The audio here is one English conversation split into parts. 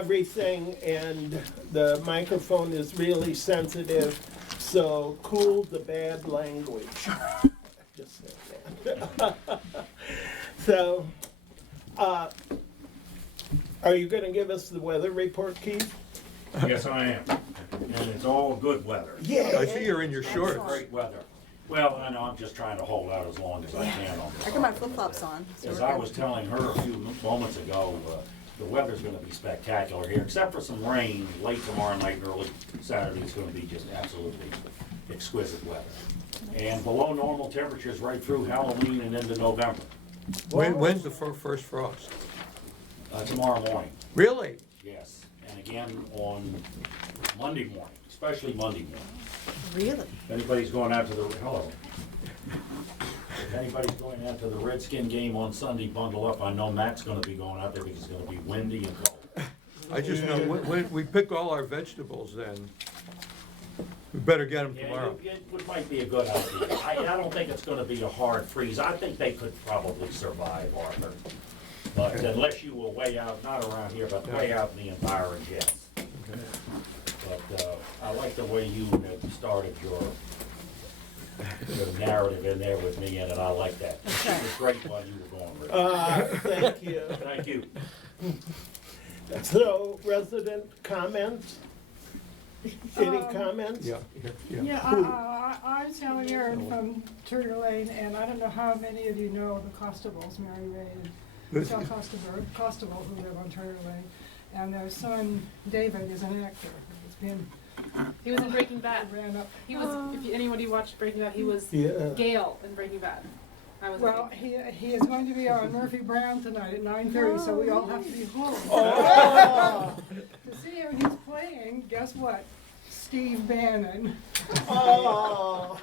everything, and the microphone is really sensitive, so cool the bad language. Just saying that. So, are you gonna give us the weather report, Keith? Yes, I am, and it's all good weather. Yeah. I see you're in your shorts. Great weather. Well, I know, I'm just trying to hold out as long as I can on this. I got my flip-flops on. so As we're I good. was telling her a few moments ago, the weather's gonna be spectacular here, except for some rain late tomorrow night, early Saturday. It's gonna be just absolutely exquisite weather. And below normal temperatures right through Halloween and into November, When's the first frost? tomorrow morning, Really? yes. And again on Monday morning, especially Monday morning. Really? If anybody's going out to the, hello. If anybody's going out to the Redskin game on Sunday, bundle up. I know Matt's gonna be going out there because it's gonna be windy and cold. I just know, when we pick all our vegetables then, we better get them Yeah, tomorrow. it might be a good idea. I don't think it's gonna be a hard freeze. I think they could probably survive, Arthur. But unless you were way out, not around here, but way out in the environs, yes. But I like the way you have started your narrative in there with me in it. I like that. It was great while you were going, Rick. Thank you. Thank you. So, resident comments? Any comments? Yeah, yeah. Yeah, I'm Sally Aaron from Turner Lane, and I don't know how many of you know the Costables, Mary Ray and John Costable, who live on Turner Lane. And their son, David, is an actor. He was in Breaking Bad. Ran up. He was, if anybody watched Breaking Bad, he was Yeah. Gale in Breaking Bad. I was Well, he is going to be on Murphy Brown tonight at 9:30, so we all have to be home. Oh, To see him, he's playing, guess what? Steve Bannon. oh.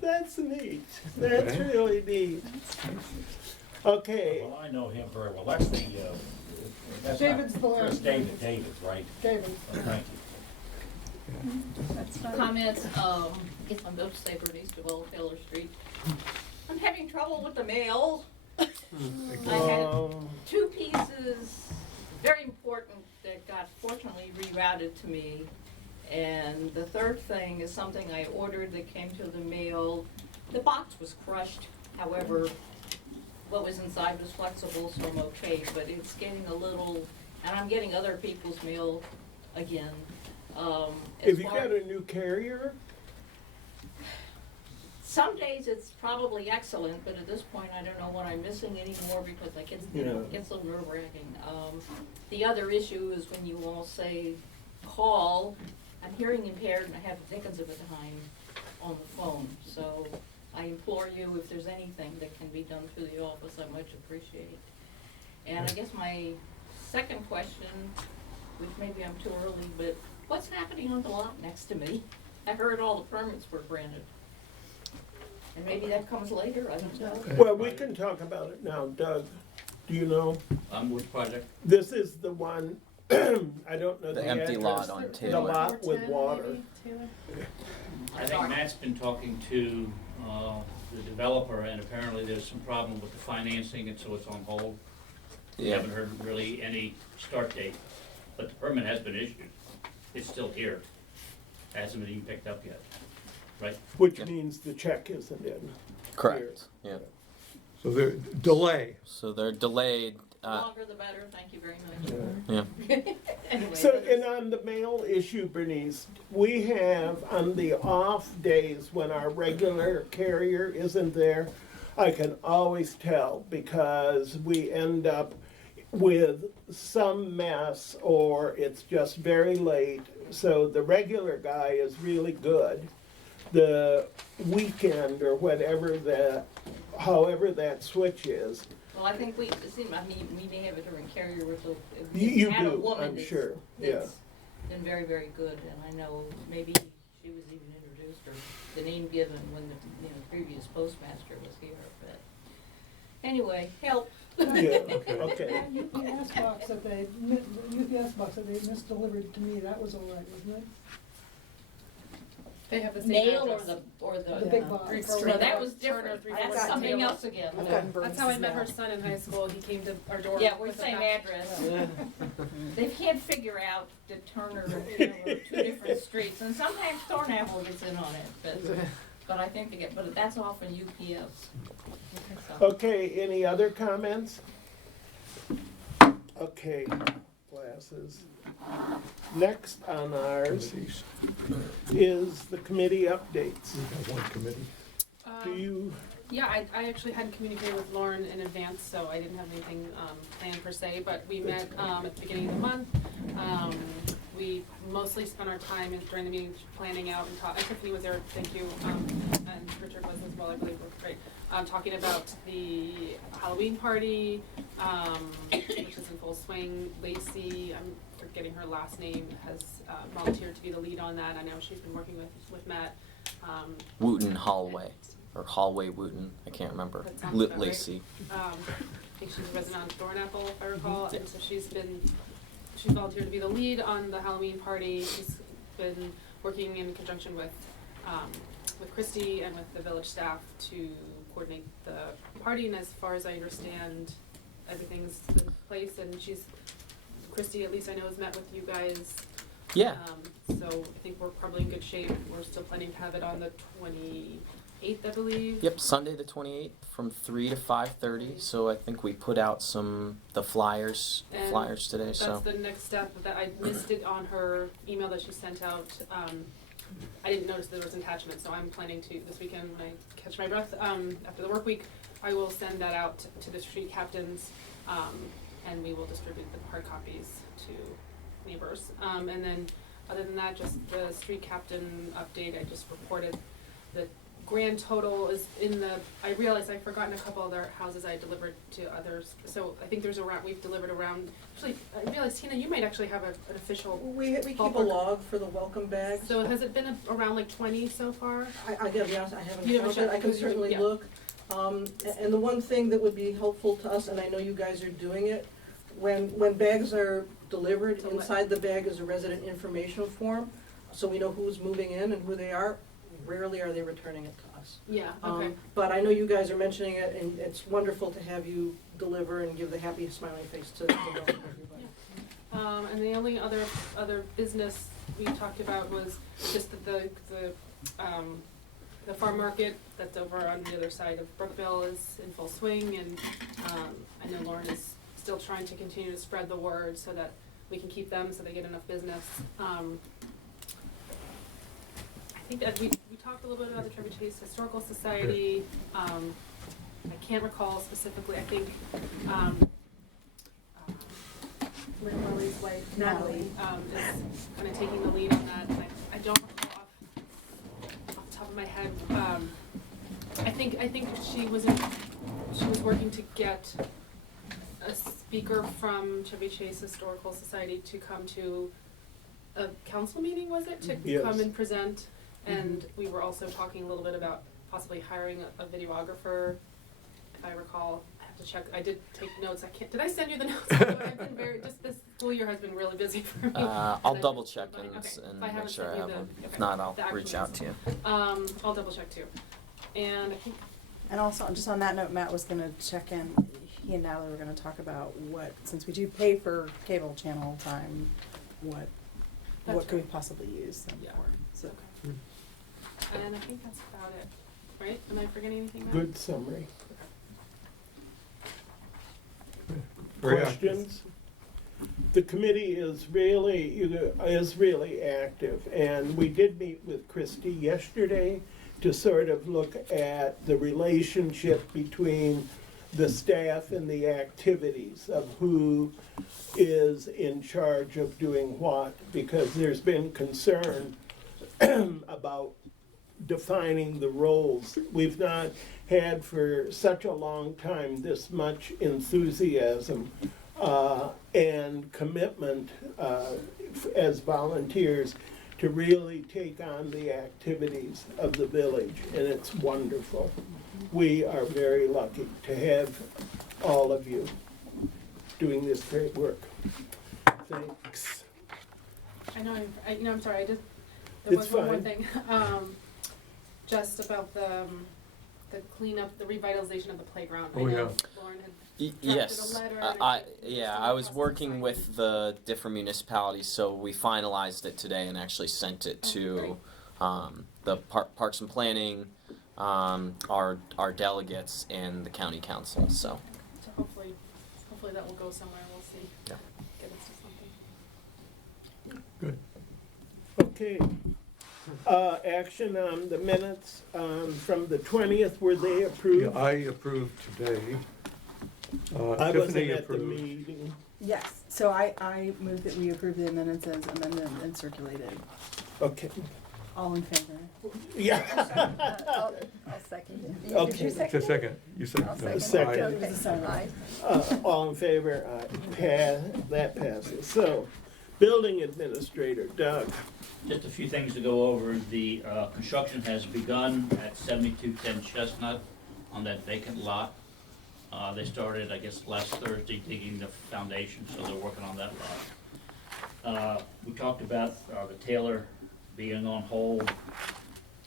That's neat. That's really neat. Okay. Well, I know him very well. That's the, that's David's not the Chris last David, name. David, right? David. Oh, thank you. That's fine. Comments, guess I'm going to say Bernice DeWell, Taylor Street. I'm having trouble with the mail. I had two pieces, very important, that got fortunately rerouted to me. And the third thing is something I ordered that came to the mail. The box was crushed, however, what was inside was flexible, so I'm okay, but it's getting a little, and I'm getting other people's mail again. Have you got a new carrier? Some days it's probably excellent, but at this point I don't know what I'm missing anymore because I get, you know, it gets a little nerve-wracking. The other issue is when you all say call, I'm hearing impaired and I have dickens of a time on the phone. So I implore you, if there's anything that can be done through the office, I much appreciate. And I guess my second question, which maybe I'm too early, but what's happening on the lot next to me? I heard all the permits were granted. And maybe that comes later, I don't know. Well, we can talk about it now. Doug, do you know? Which project? This is the one, I don't know the The empty address. lot on The Taylor. lot with 410 water. maybe, Taylor? I think Matt's been talking to the developer, and apparently there's some problem with the financing, and so it's on hold. We Yeah. haven't heard really any start date, but the permit has been issued. It's still here. It hasn't been even picked up yet, right? Which Yeah. means the check isn't in. Correct. Yeah. So there, delay. So they're delayed. Longer the better, thank you very much. Yeah. Anyway. So, and on the mail issue, Bernice, we have on the off days when our regular carrier isn't there, I can always tell because we end up with some mess or it's just very late. So the regular guy is really good. The weekend or whatever however that switch is, Well, I think we may have a different carrier with the. you had a do, woman I'm that's- sure, yeah. that's been very, very good, and I know maybe she was even introduced or the name given when the previous postmaster was here, but anyway, help. Yeah, okay. That UPS box that they misdelivered to me, that was all right, wasn't it? They have the same Nail address. or the. The big box. No, that was Turner, different. 3 That's I've something gotten else again. I've gotten That's how I Bernice's met her now. son in high school. He came to our door. Yeah, we're with a same pack. address. They can't figure out that Turner and Taylor are two different streets, and sometimes Thornapple gets in on it, but I think they get, but that's often UPS. So. Okay, any other comments? Okay, glasses. Next on ours Committees. is the committee updates. We got one committee. Do you, Yeah, I actually hadn't communicated with Lauren in advance, so I didn't have anything planned per se, but we met at the beginning of the month. We mostly spent our time during the meeting planning out and talking. Tiffany was there, thank you, and Richard was as well, I believe, was great. Talking about the Halloween party, which is in full swing. Lacey, I'm forgetting her last name, has volunteered to be the lead on that. I know she's been working with Matt. Wooten Hallway, or Hallway Wooten, I can't remember. That sounds about right. Lacey. I think she's a resident on Thornapple, if I recall, and so she's volunteered to be the lead on the Halloween party. She's been working in conjunction with Christy and with the village staff to coordinate the party, and as far as I understand, everything's in place, and Christy, at least I know, has met with you guys. Yeah. So I think we're probably in good shape. We're still planning to have it on the 28th, I believe. Yep, Sunday the 28th from 3 to 5:30. So I think we put out the flyers And today. That's So the next step. That I missed it on her email that she sent out. I didn't notice there was an attachment, so I'm planning to this weekend when I catch my breath after the work week. I will send that out to the street captains, and we will distribute the hard copies to neighbors. And then, other than that, just the street captain update. I just reported the grand total is in the. I realized I've forgotten a couple other houses I delivered to others. So I think we've delivered around. Actually, I realized, Tina, you might actually have an official. We keep a ballpark. log for the welcome bags. So has it been around like 20 so far? I gotta be honest, I haven't You haven't counted, I checked? can certainly Yeah. look. And the one thing that would be helpful to us, and I know you guys are doing it, when bags are delivered, inside the bag is a resident informational form, so we know who's moving in and who they are. Rarely are they returning it to us. Yeah, okay. But I know you guys are mentioning it, and it's wonderful to have you deliver and give the happy smiling face to everybody. And the only other business we talked about was just the farm market that's over on the other side of Brookville is in full swing, and I know Lauren is still trying to continue to spread the word so that we can keep them so they get enough business. I think that we talked a little bit about the Trevor Chase Historical Society. I can't recall specifically. I think Marley's wife, Natalie, is kind of taking the lead on that. And I don't recall off the top of my head. I think she was working to get a speaker from Chevy Chase Historical Society to come to a council meeting, was it? To Yes. come and present. And we were also talking a little bit about possibly hiring a videographer, if I recall. I have to check. I did take notes. Did I send you the notes? I've been this school year has been really busy for me. I'll double check and Okay. If I make haven't sure sent I you have the- them. If okay. not, I'll The actual reach out to you. I'll double check too. And I think And also, just on that note, Matt was gonna check in, he and Natalie were gonna talk about since we do pay for cable channel time, what That's could we right. possibly use them Yeah. for? So, and I think that's about it. Right? Am I forgetting anything, Matt? good summary. Very active. Questions? The committee is really active, and we did meet with Christy yesterday to sort of look at the relationship between the staff and the activities of who is in charge of doing what, because there's been concern about defining the roles. We've not had for such a long time this much enthusiasm and commitment as volunteers to really take on the activities of the village, and it's wonderful. We are very lucky to have all of you doing this great work. Thanks. I know. I'm sorry. There It's was one more fine. thing, just about the cleanup, the revitalization of the playground. I Oh, know yeah. Lauren had Yes, a letter I, and yeah, still I was processing working signing. with the different municipalities, so we finalized it today and actually sent it Oh, to the Parks and Planning, our delegates, and the county council. So So hopefully that will go somewhere, we'll see. Yeah. Get us to something. Good. Okay. Action on the minutes from the 20th, were they Yeah, approved? I approved today. I wasn't Tiffany at the approved. meeting. Yes, so I move that we approve the minutes as amended and circulated. Okay, All in favor? yeah. I'll second it. Okay. Did you Just second a it? second. You said I'll no. second Second. it. It was a second. Aye. All in favor? That passes. So, building administrator, Doug. Just a few things to go over. The construction has begun at 7210 Chestnut on that vacant lot. They started, I guess, last Thursday digging the foundation, so they're working on that lot. We talked about the Taylor being on hold.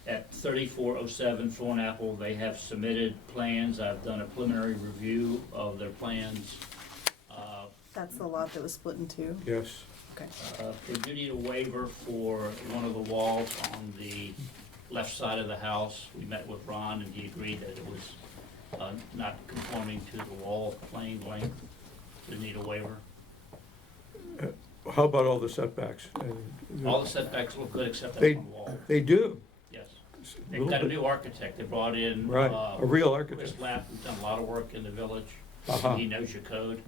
At 3407 Thornapple, they have submitted plans. I've done a preliminary review of their plans. That's the lot that was split in two? Yes. Okay. They do need a waiver for one of the walls on the left side of the house. We met with Ron and he agreed that it was not conforming to the wall plane length. They need a waiver. How about all the setbacks? And All the setbacks look good except that They- one wall, They do. yes. It's They've little got a bit- new architect. They brought in Right, a real Chris architect. Lapp, who's done a lot of work in the village. Uh-huh. He knows your code.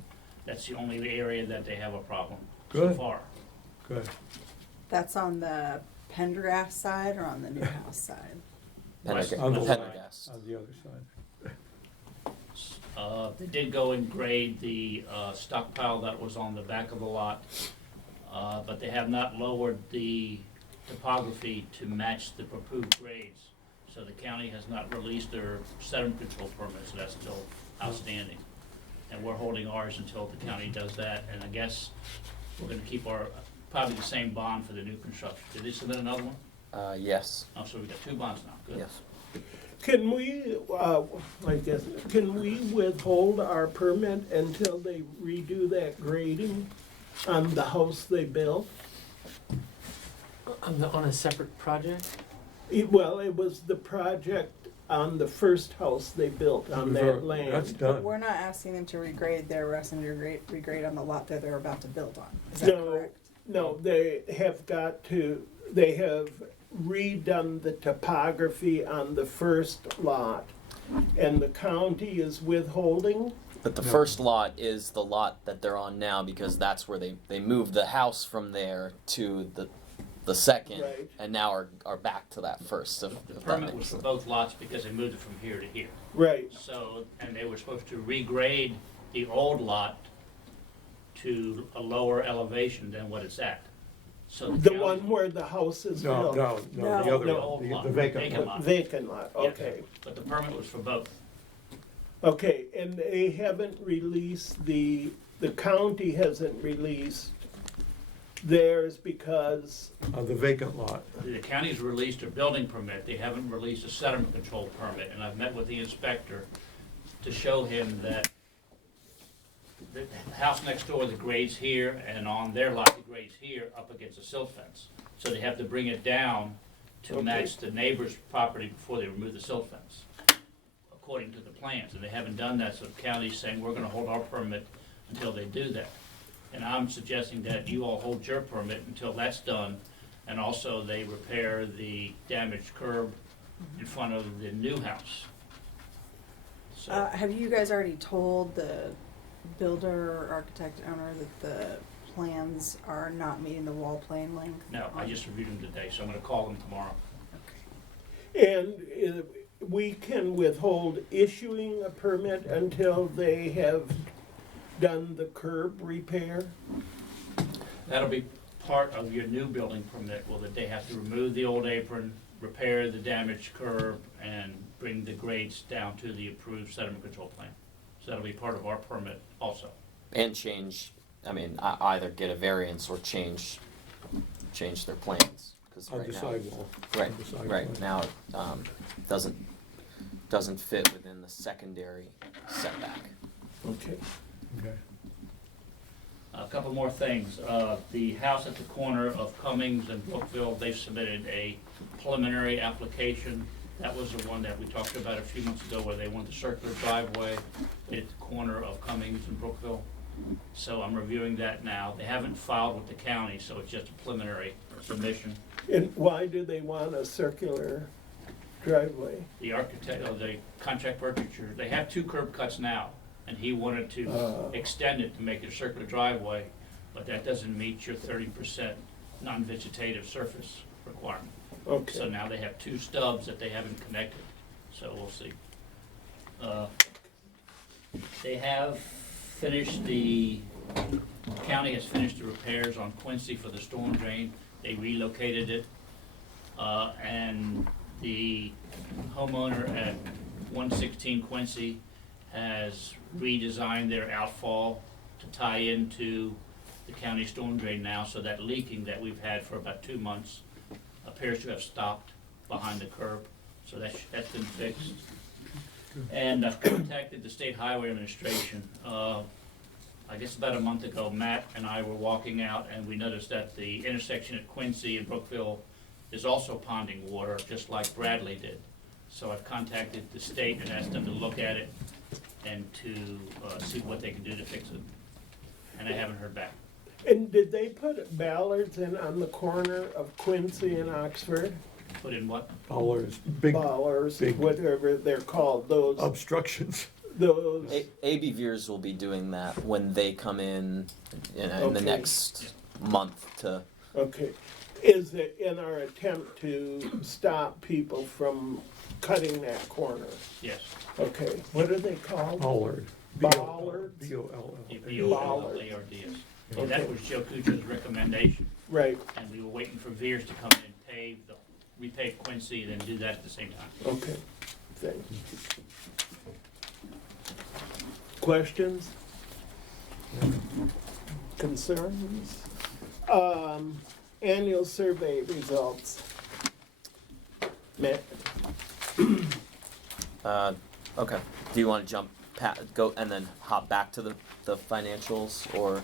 That's the only area that they have a problem so Good. far. Good. That's on the Pendergrass side or on the new house side? West- On the west side. side. Pendergast. On the other side. They did go and grade the stockpile that was on the back of the lot, but they have not lowered the topography to match the proposed grades. So the county has not released their sediment control permit, so that's still outstanding. And we're holding ours until the county does that, and I guess we're gonna keep our, probably the same bond for the new construction. Did they submit another one? Yes, Oh, so we got two bonds now, good. yes. Can we, can we withhold our permit until they redo that grading on the house they built? On a separate project? Well, it was the project on the first house they built on that That's land. done. We're not asking them to regrade there, we're asking them to regrade on the lot that they're about to build on. Is that No, correct? no, they have they have redone the topography on the first lot, and the county is withholding. But the No. first lot is the lot that they're on now because that's where they moved the house from there to the second, Right. and now are back to that first. If The that permit makes was for sense. both lots because they moved it from here to here. Right, So, and they were supposed to regrade the old lot to a lower elevation than what it's at. So the county- one where the house is No, built. no, no, the No. other The one, old lot, the vacant vacant one. lot. Vacant lot, Yeah. okay. But the permit was for both. Okay, and they haven't released the county hasn't released theirs because, The vacant lot. The county's released a building permit, they haven't released a sediment control permit, and I've met with the inspector to show him that the house next door, the grade's here, and on their lot, the grade's here, up against a silt fence. So they have to bring it down to Okay. match the neighbor's property before they remove the silt fence, according to the plans, and they haven't done that, so the county's saying, we're gonna hold our permit until they do that. And I'm suggesting that you all hold your permit until that's done, and also they repair the damaged curb in front of the new house. So, Have you guys already told the builder, architect, owner that the plans are not meeting the wall plane length? no, I just reviewed them today, so I'm gonna call them tomorrow. and we can withhold issuing a permit until they have done the curb repair. That'll be part of your new building permit, well, that they have to remove the old apron, repair the damaged curb, and bring the grades down to the approved sediment control plan. So that'll be part of our permit also. And change. I mean, either get a variance or change their plans. 'cause On right the now, sidewall. right, On the sidewall. right now, doesn't fit within the secondary setback. Okay. Okay. A couple more things. The house at the corner of Cummings and Brookville, they've submitted a preliminary application. That was the one that we talked about a few months ago where they want the circular driveway at the corner of Cummings and Brookville. So I'm reviewing that now. They haven't filed with the county, so it's just a preliminary submission. And why do they want a circular driveway? The architect, or the contract purchaser, they have 2 curb cuts now, and he wanted to extend it to make it a circular driveway, but that doesn't meet your 30% non-vegetative surface requirement. So Okay. now they have 2 stubs that they haven't connected, so we'll see. They have finished county has finished the repairs on Quincy for the storm drain. They relocated it, and the homeowner at 116 Quincy has redesigned their outfall to tie into the county storm drain now, so that leaking that we've had for about 2 months appears to have stopped behind the curb, so that's been fixed. And I've contacted the State Highway Administration. I guess about a month ago, Matt and I were walking out and we noticed that the intersection at Quincy and Brookville is also ponding water, just like Bradley did. So I've contacted the state and asked them to look at it and to see what they can do to fix it. And I haven't heard back. And did they put ballards in on the corner of Quincy and Oxford? Put in what? Bollards, big Bollards, big- whatever they're called, obstructions. those. ABVers will be doing that when they come in the Okay. next month to. Okay. Is it in our attempt to stop people from cutting that corner? Yes. Okay. What are they called? Bollard. Bollards? B-O-L-L. B-O-L-L-A-R-D-S. And that was Joe Kuchar's recommendation, Right. and we were waiting for Veers to come in and repave Quincy, and then do that at the same time. Okay. Thanks. Questions? Concerns? Annual survey results. Matt? Okay. Do you want to go and then hop back to the financials, or?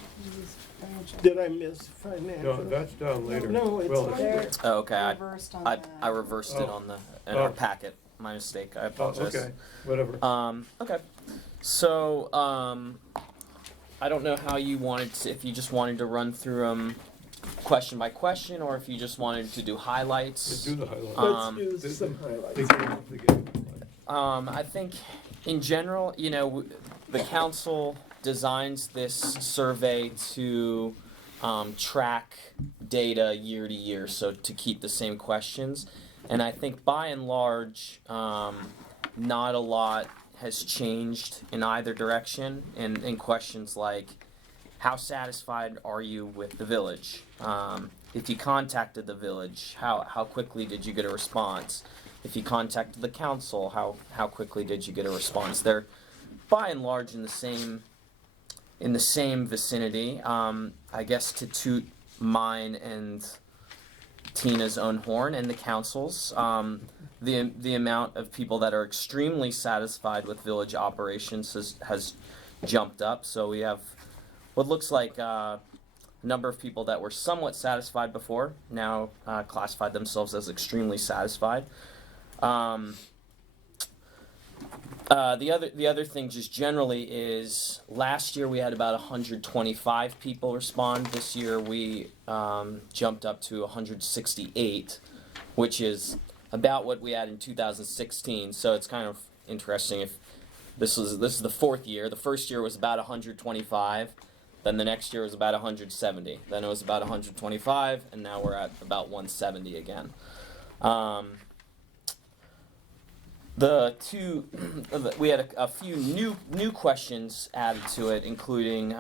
Did I miss financial? No, that's down later. No, it's Well, right There- there. Oh, okay. Reversed on I that. reversed it Oh. in our Oh. packet. My mistake. I Oh, apologize. okay, whatever. Okay. So, I don't know how you wanted to, if you just wanted to run through them question by question, or if you just wanted to do highlights. Do the highlights. Let's do some highlights. I think in general, the council designs this survey to track data year to year, so to keep the same questions. And I think by and large, not a lot has changed in either direction in questions like, how satisfied are you with the village? If you contacted the village, how quickly did you get a response? If you contacted the council, how quickly did you get a response? They're by and large in the same vicinity. I guess to toot mine and Tina's own horn and the council's, the amount of people that are extremely satisfied with village operations has jumped up. So we have what looks like a number of people that were somewhat satisfied before, now classified themselves as extremely satisfied. The other thing just generally is, last year we had about 125 people respond. This year we jumped up to 168, which is about what we had in 2016. So it's kind of interesting. If this is the 4th year. The first year was about 125. Then the next year was about 170. Then it was about 125, and now we're at about 170 again. We had a few new questions added to it, including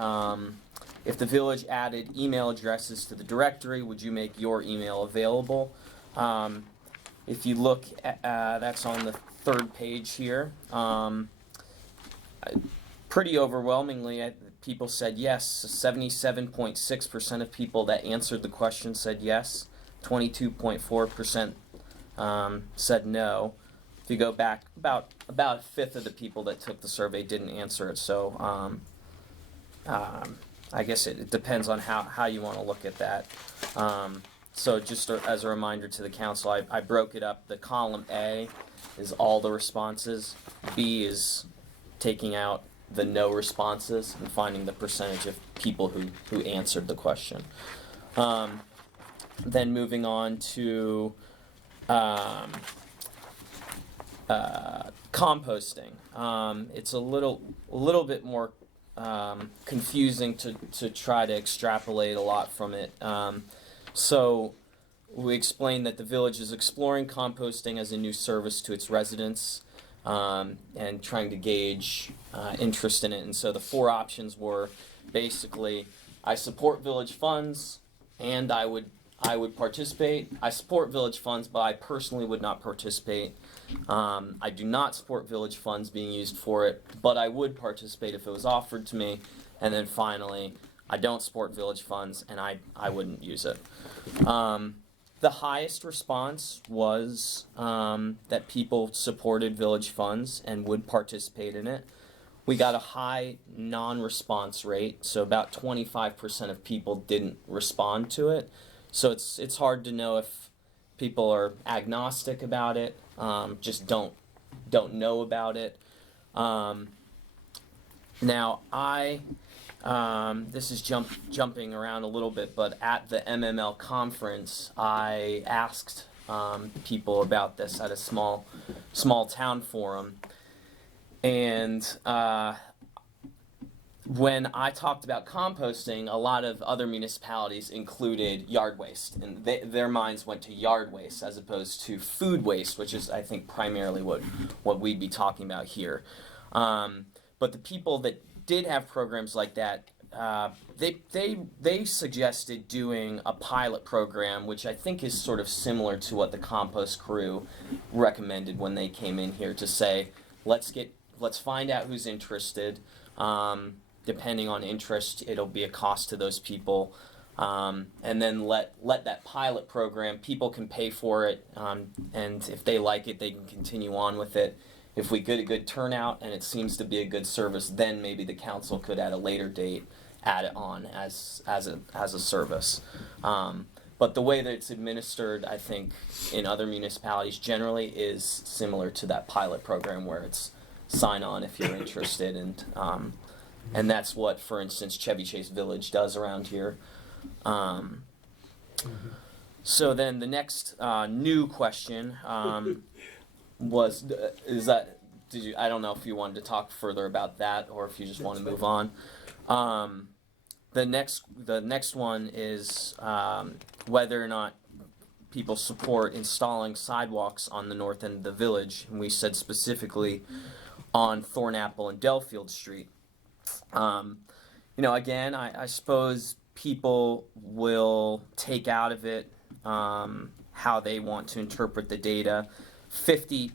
if the village added email addresses to the directory, would you make your email available? If you look at that's on the 3rd page here. Pretty overwhelmingly, people said yes. 77.6% of people that answered the question said yes. 22.4% said no. If you go back, about a fifth of the people that took the survey didn't answer it. So I guess it depends on how you want to look at that. So just as a reminder to the council, I broke it up. The column A is all the responses. B is taking out the no responses and finding the percentage of people who answered the question. Then moving on to composting. It's a little bit more confusing to try to extrapolate a lot from it. So we explained that the village is exploring composting as a new service to its residents and trying to gauge interest in it. And so the four options were basically, I support village funds and I would participate. I support village funds, but I personally would not participate. I do not support village funds being used for it, but I would participate if it was offered to me. And then finally, I don't support village funds and I wouldn't use it. The highest response was that people supported village funds and would participate in it. We got a high non-response rate, so about 25% of people didn't respond to it. So it's hard to know if people are agnostic about it, just don't know about it. Now this is jumping around a little bit, but at the MML conference, I asked people about this at a small town forum, and when I talked about composting, a lot of other municipalities included yard waste, and their minds went to yard waste as opposed to food waste, which is, I think, primarily what we'd be talking about here. But the people that did have programs like that, they suggested doing a pilot program, which I think is sort of similar to what the compost crew recommended when they came in here to say, let's find out who's interested. Depending on interest, it'll be a cost to those people, and then let that pilot program, people can pay for it, and if they like it, they can continue on with it. If we get a good turnout and it seems to be a good service, then maybe the council could at a later date add it on as a service. But the way that it's administered, I think, in other municipalities generally is similar to that pilot program where it's sign on if you're interested, and that's what, for instance, Chevy Chase Village does around here. So then the next new question was, I don't know if you wanted to talk further about that or if you just want to move on. The next one is whether or not people support installing sidewalks on the north end of the village, and we said specifically on Thornapple and Delfield Street. Again, I suppose people will take out of it how they want to interpret the data. 50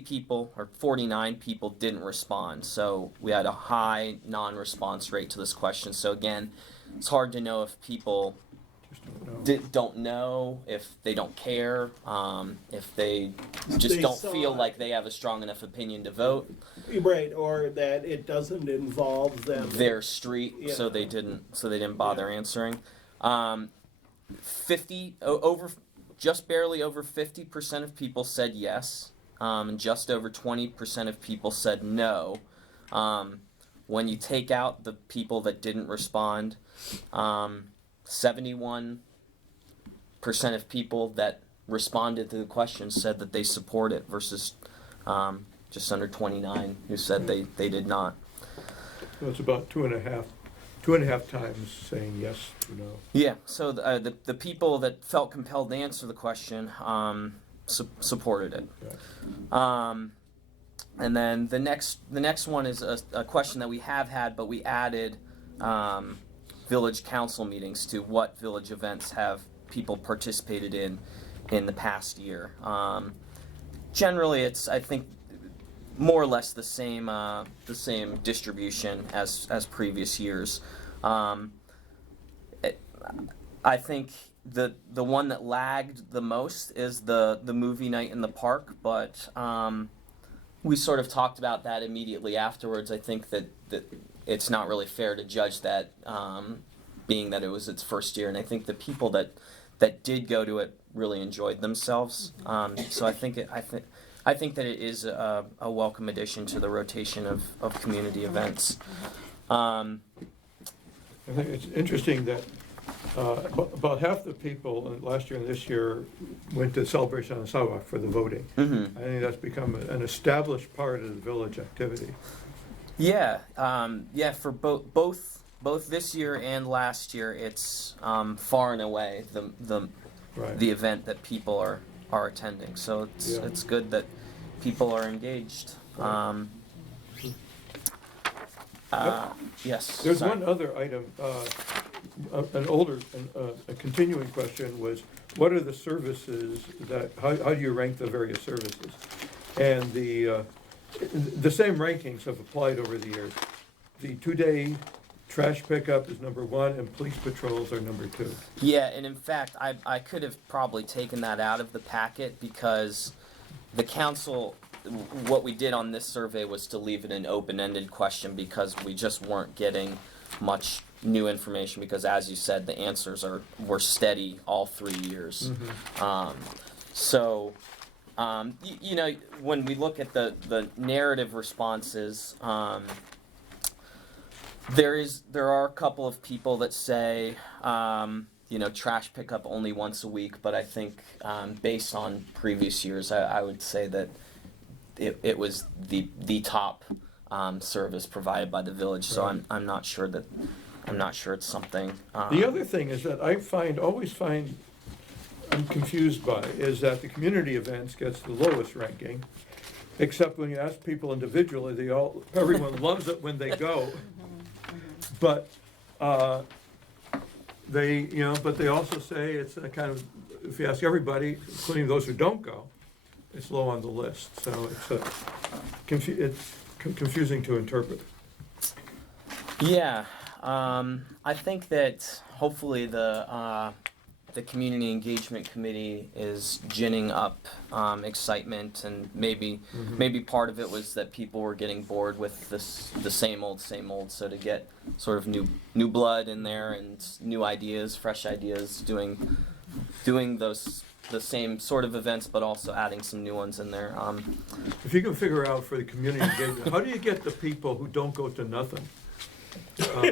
people or 49 people didn't respond, so we had a high non-response rate to this question. So again, it's hard to know if people don't know, if they don't care, if they just don't feel like they have a strong enough opinion to vote. Right, or that it doesn't involve them. Their street, yeah. so they didn't bother answering. Just barely over 50% of people said yes, and just over 20% of people said no. When you take out the people that didn't respond, 71% of people that responded to the question said that they support it versus just under 29 who said they did not. So it's about two and a half times saying yes or no. Yeah, so the people that felt compelled to answer the question supported it. Yeah. And then the next one is a question that we have had, but we added village council meetings to what village events have people participated in the past year. Generally, it's, I think, more or less the same distribution as previous years. I think the one that lagged the most is the movie night in the park, but we sort of talked about that immediately afterwards. I think that it's not really fair to judge that, being that it was its first year, and I think the people that did go to it really enjoyed themselves. So I think that it is a welcome addition to the rotation of community events. I think it's interesting that about half the people last year and this year went to Celebration on the Sidewalk for the voting. Mm-hmm. I think that's become an established part of the village activity. Yeah, for both this year and last year, it's far and away the event that people are attending. So it's good that people are engaged. Yes. There's sorry. one other item, a continuing question was, what are the services how do you rank the various services? And the same rankings have applied over the years. The 2-day trash pickup is number 1 and police patrols are number 2. Yeah, and in fact, I could have probably taken that out of the packet because the council, what we did on this survey was to leave it an open-ended question because we just weren't getting much new information because, as you said, the answers were steady all 3 years. Mm-hmm. You know, when we look at the narrative responses, there are a couple of people that say, you know, trash pickup only once a week, but I think based on previous years, I would say that it was the top service provided by the village. So Right. I'm not sure it's something. The other thing is that I always find I'm confused by is that the community events gets the lowest ranking, except when you ask people individually, everyone loves it when they go. But they also say it's a kind of, if you ask everybody, including those who don't go, it's low on the list. So it's confusing to interpret. Yeah, I think that hopefully the community engagement committee is ginning up excitement, and maybe part of it was that people were getting bored with the same old. So to get sort of new blood in there and new ideas, fresh ideas, doing the same sort of events, but also adding some new ones in there. If you can figure out for the community engagement, how do you get the people who don't go to nothing? If I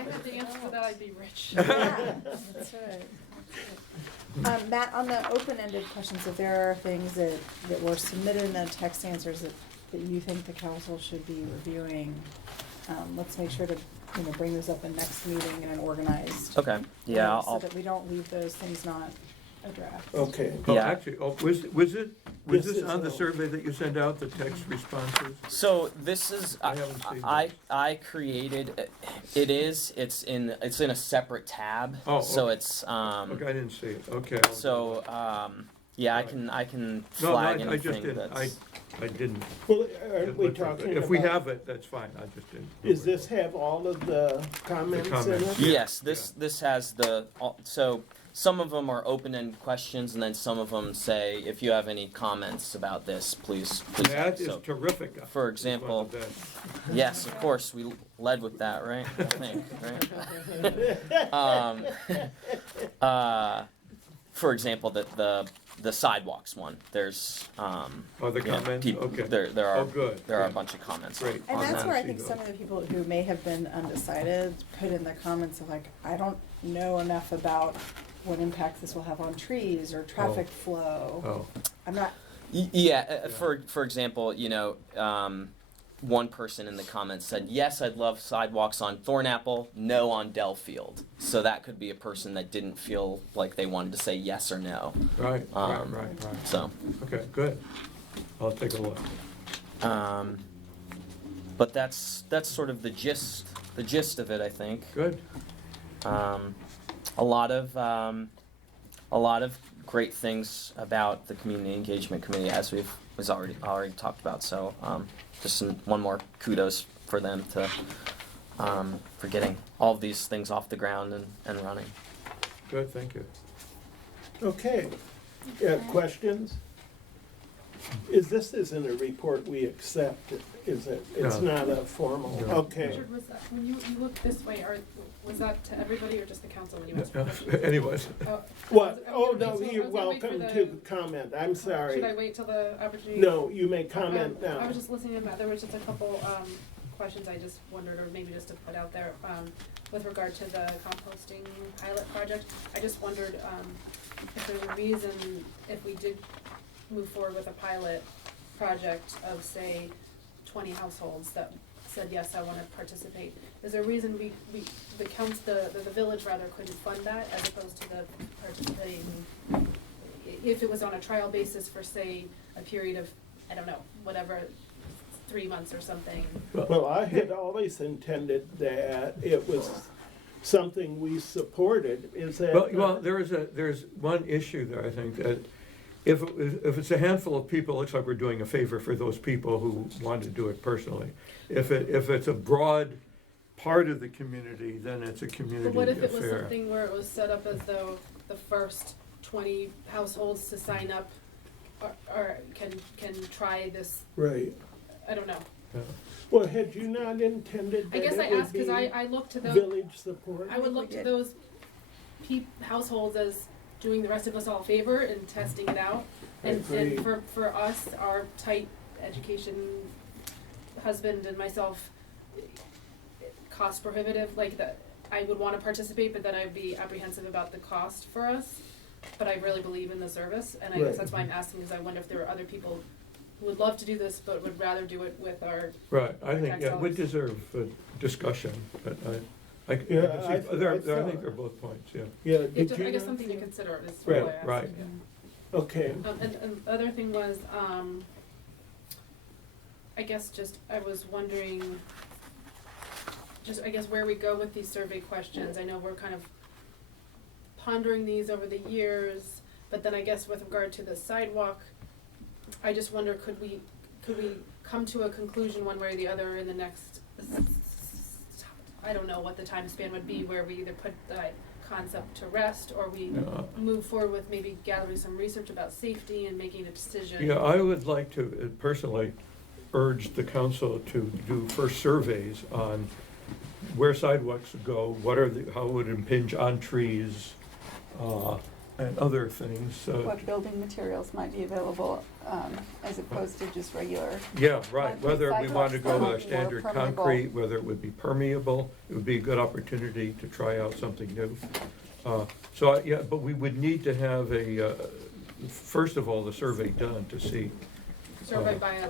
had the answer to that, I'd be rich. Yeah, that's right. Matt, on the open-ended questions, if there are things that were submitted in the text answers that you think the council should be reviewing, let's make sure to bring those up in next meeting in an organized Okay. Yeah. way, so that we don't leave those things not addressed. Okay. Oh, Yeah. actually, was This this is on the a- survey that you sent out, the text responses? So this is I haven't seen I created it's in a separate tab. Oh, So okay. it's Okay, I didn't see it, okay. so yeah, I can No, flag I just anything didn't, that's I didn't. Well, aren't we talking If we about- have it, that's fine, I just didn't. Does this have all of the comments in comments. it? Yes, this has so some of them are open-ended questions, and then some of them say, if you have any comments about this, please. That is So, terrific. for It's one example, of the best. yes, of course, we led with that, right? I think, right? For example, the sidewalks one. There's Oh, the comments, people, okay. there are Oh, good, there are a good. bunch of comments Great. And on that's that. where I think some of the people who may have been undecided put in the comments of like, I don't know enough about what impact this will have on trees or traffic flow. Oh, I'm not, Yeah, for example, one person in the comments said, yes, I'd love sidewalks on Thornapple, no on Dellfield. So that could be a person that didn't feel like they wanted to say yes or no. right. So, Okay, good. I'll take a look. but that's sort of the gist of it, I think. Good. A lot of great things about the community engagement committee, as we've already talked about. So just one more kudos for them for getting all of these things off the ground and running. good, thank you. Okay, questions? This isn't a report we accept, is it? It's No. not a formal, No. okay. Richard, was that, when you looked this way, was that to everybody or just the council when you asked No, questions? anyways, Oh, What? I was Oh, gonna no, wait till- you're I was gonna wait for welcome the- to comment, I'm sorry. Should I wait till the opportunity? No, you may comment I now. was just listening to Matt, there was just a couple, questions I just wondered, or maybe just to put out there, with regard to the composting pilot project. I just wondered, if there's a reason, if we did move forward with a pilot project of, say, 20 households that said, yes, I wanna participate, is there a reason the village rather couldn't fund that as opposed to the participating, if it was on a trial basis for, say, a period of, I don't know, whatever, 3 months or something? Well, I had always intended that it was something we supported, is that? well, there's one issue there, I think, that if it's a handful of people, it looks like we're doing a favor for those people who want to do it personally. If it's a broad part of the community, then it's a community affair. But what if it was something where it was set up as though the first 20 households to sign up or can try this, Right. I don't know. Yeah. Well, had you not intended I that guess I it would asked, cause be I looked to those, village support? I would look to those households as doing the rest of us all a favor and testing it out. And Agreed. for us, our tight education husband and myself, cost prohibitive, like that, I would wanna participate, but then I'd be apprehensive about the cost for us. But I really believe in the service, and I guess Right. that's why I'm asking, is I wonder if there are other people who would love to do this, but would rather do it with our, Right, I think, tax yeah, we dollars. deserve a discussion, but I can Yeah, see, I I saw think it. they're both points, yeah. Yeah, it's did just, you I guess not something to see it? consider is Right, why I asked. right. Yeah. Okay, And the other thing was, I guess just, I was wondering, just, I guess where we go with these survey questions. I know we're kind of pondering these over the years, but then I guess with regard to the sidewalk, I just wonder, could we come to a conclusion one way or the other in the next, I don't know what the time span would be, where we either put that concept to rest, or we Yeah. move forward with maybe gathering some research about safety and making a decision. Yeah, I would like to personally urge the council to do first surveys on where sidewalks go, how it would impinge on trees, and other things. What building materials might be available, as opposed to just regular. Yeah, right, concrete whether we want to go sidewalks with or standard permeable. concrete, whether it would be permeable, it would be a good opportunity to try out something new. Yeah, but we would need to have first of all, the survey done to see. Surveyed by a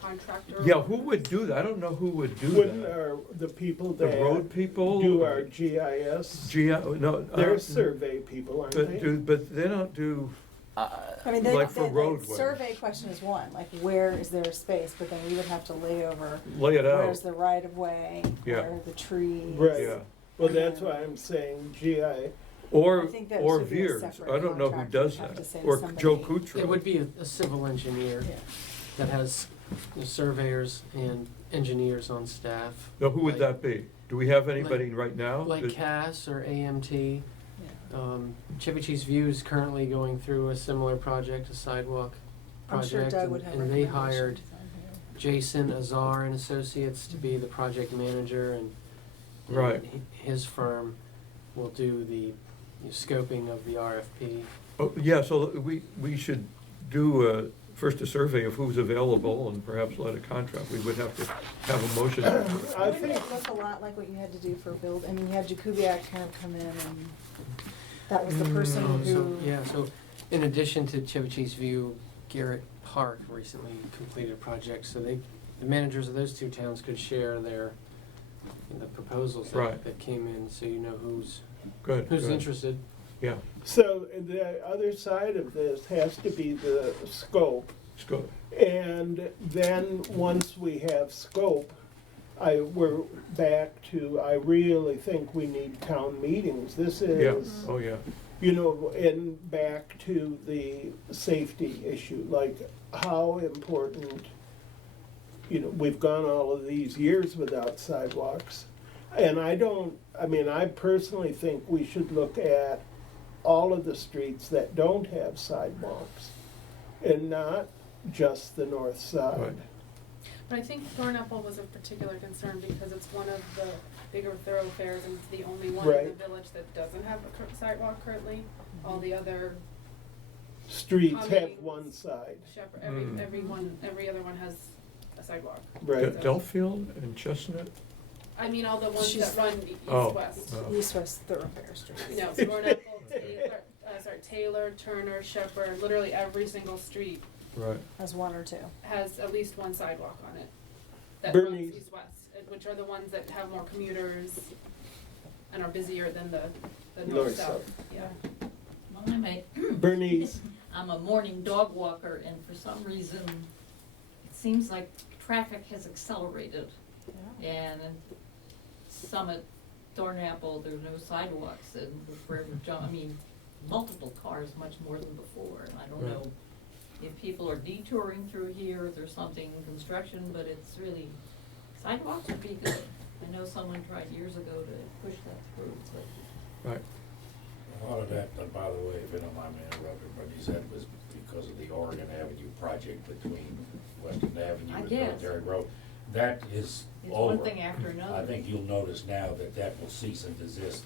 contractor? Yeah, who would do that? I don't know who would do wouldn't that. the people The that road people? do our GIS, No. they're survey people, aren't they? But they don't do, I mean, Like for the roadways. survey question is one, like where is there space, but then we would have to lay over, lay it out. where's the right of way, Yeah. where are the trees. Right. Yeah. Well, that's why I'm saying GI, Or I think that or should be a Veers, separate I don't know who contractor, does have to that, say to or Joe somebody. Kuchar. It would be a civil engineer Yeah. that has surveyors and engineers on staff. Now, who would like- that be? Do we have anybody right now? Like that- Cass or AMT. Yeah. Chevy Chase View is currently going through a similar project, a sidewalk I'm sure project. Doug would have And they hired recommendations on here. Jason Azar and Associates to be the project manager, and Right. his firm will do the scoping of the RFP. Oh, yeah, so we should do first a survey of who's available and perhaps let a contract. We would have to have a motion. I Wouldn't think, it look a lot like what you had to do for I mean, you had Jakubiak kind of come in and that was the person who. So in addition to Chevy Chase View, Garrett Park recently completed a project, so the managers of those two towns could share the proposals Right. that came in, so you know who's Good, good. interested. Yeah, so the other side of this has to be the scope. let's go. And then, once we have scope, we're back to, I really think we need town meetings. This Yeah, is, oh, yeah. and back to the safety issue, like how important, we've gone all of these years without sidewalks. And I personally think we should look at all of the streets that don't have sidewalks and not just the north side. Right. But I think Thornapple was of particular concern because it's one of the bigger thoroughfares and it's the only one in Right. the village that doesn't have a sidewalk currently. All the other Streets have Cummings, one side, Shepherd, Mm. every other one has a sidewalk. right? Delfield and Chestnut? I mean, all the ones She's- that run Oh. east-west. Oh. East-west thoroughfare streets. You know, Thornapple, Taylor, Turner, Shepherd, literally every single street Right. As one or two. has at least one sidewalk on it that Bernie's- runs east-west, which are the ones that have more commuters and are busier than the north-south. North-south. Yeah. Well, I'm Bernice, I'm a morning dog walker, and for some reason, it seems like traffic has accelerated. And in Summit, Thornapple, there's no sidewalks, and multiple cars, much more than before. And I don't Right. know if people are detouring through here, if there's something construction, but it's really, sidewalks would be good. I know someone tried years ago to push that through, but Right. A lot of that, by the way, if you don't mind me interrupting, but he said was because of the Oregon Avenue project between Western Avenue I and guess. Military Road. That is it's over. one thing after another. I think you'll notice now that that will cease and desist.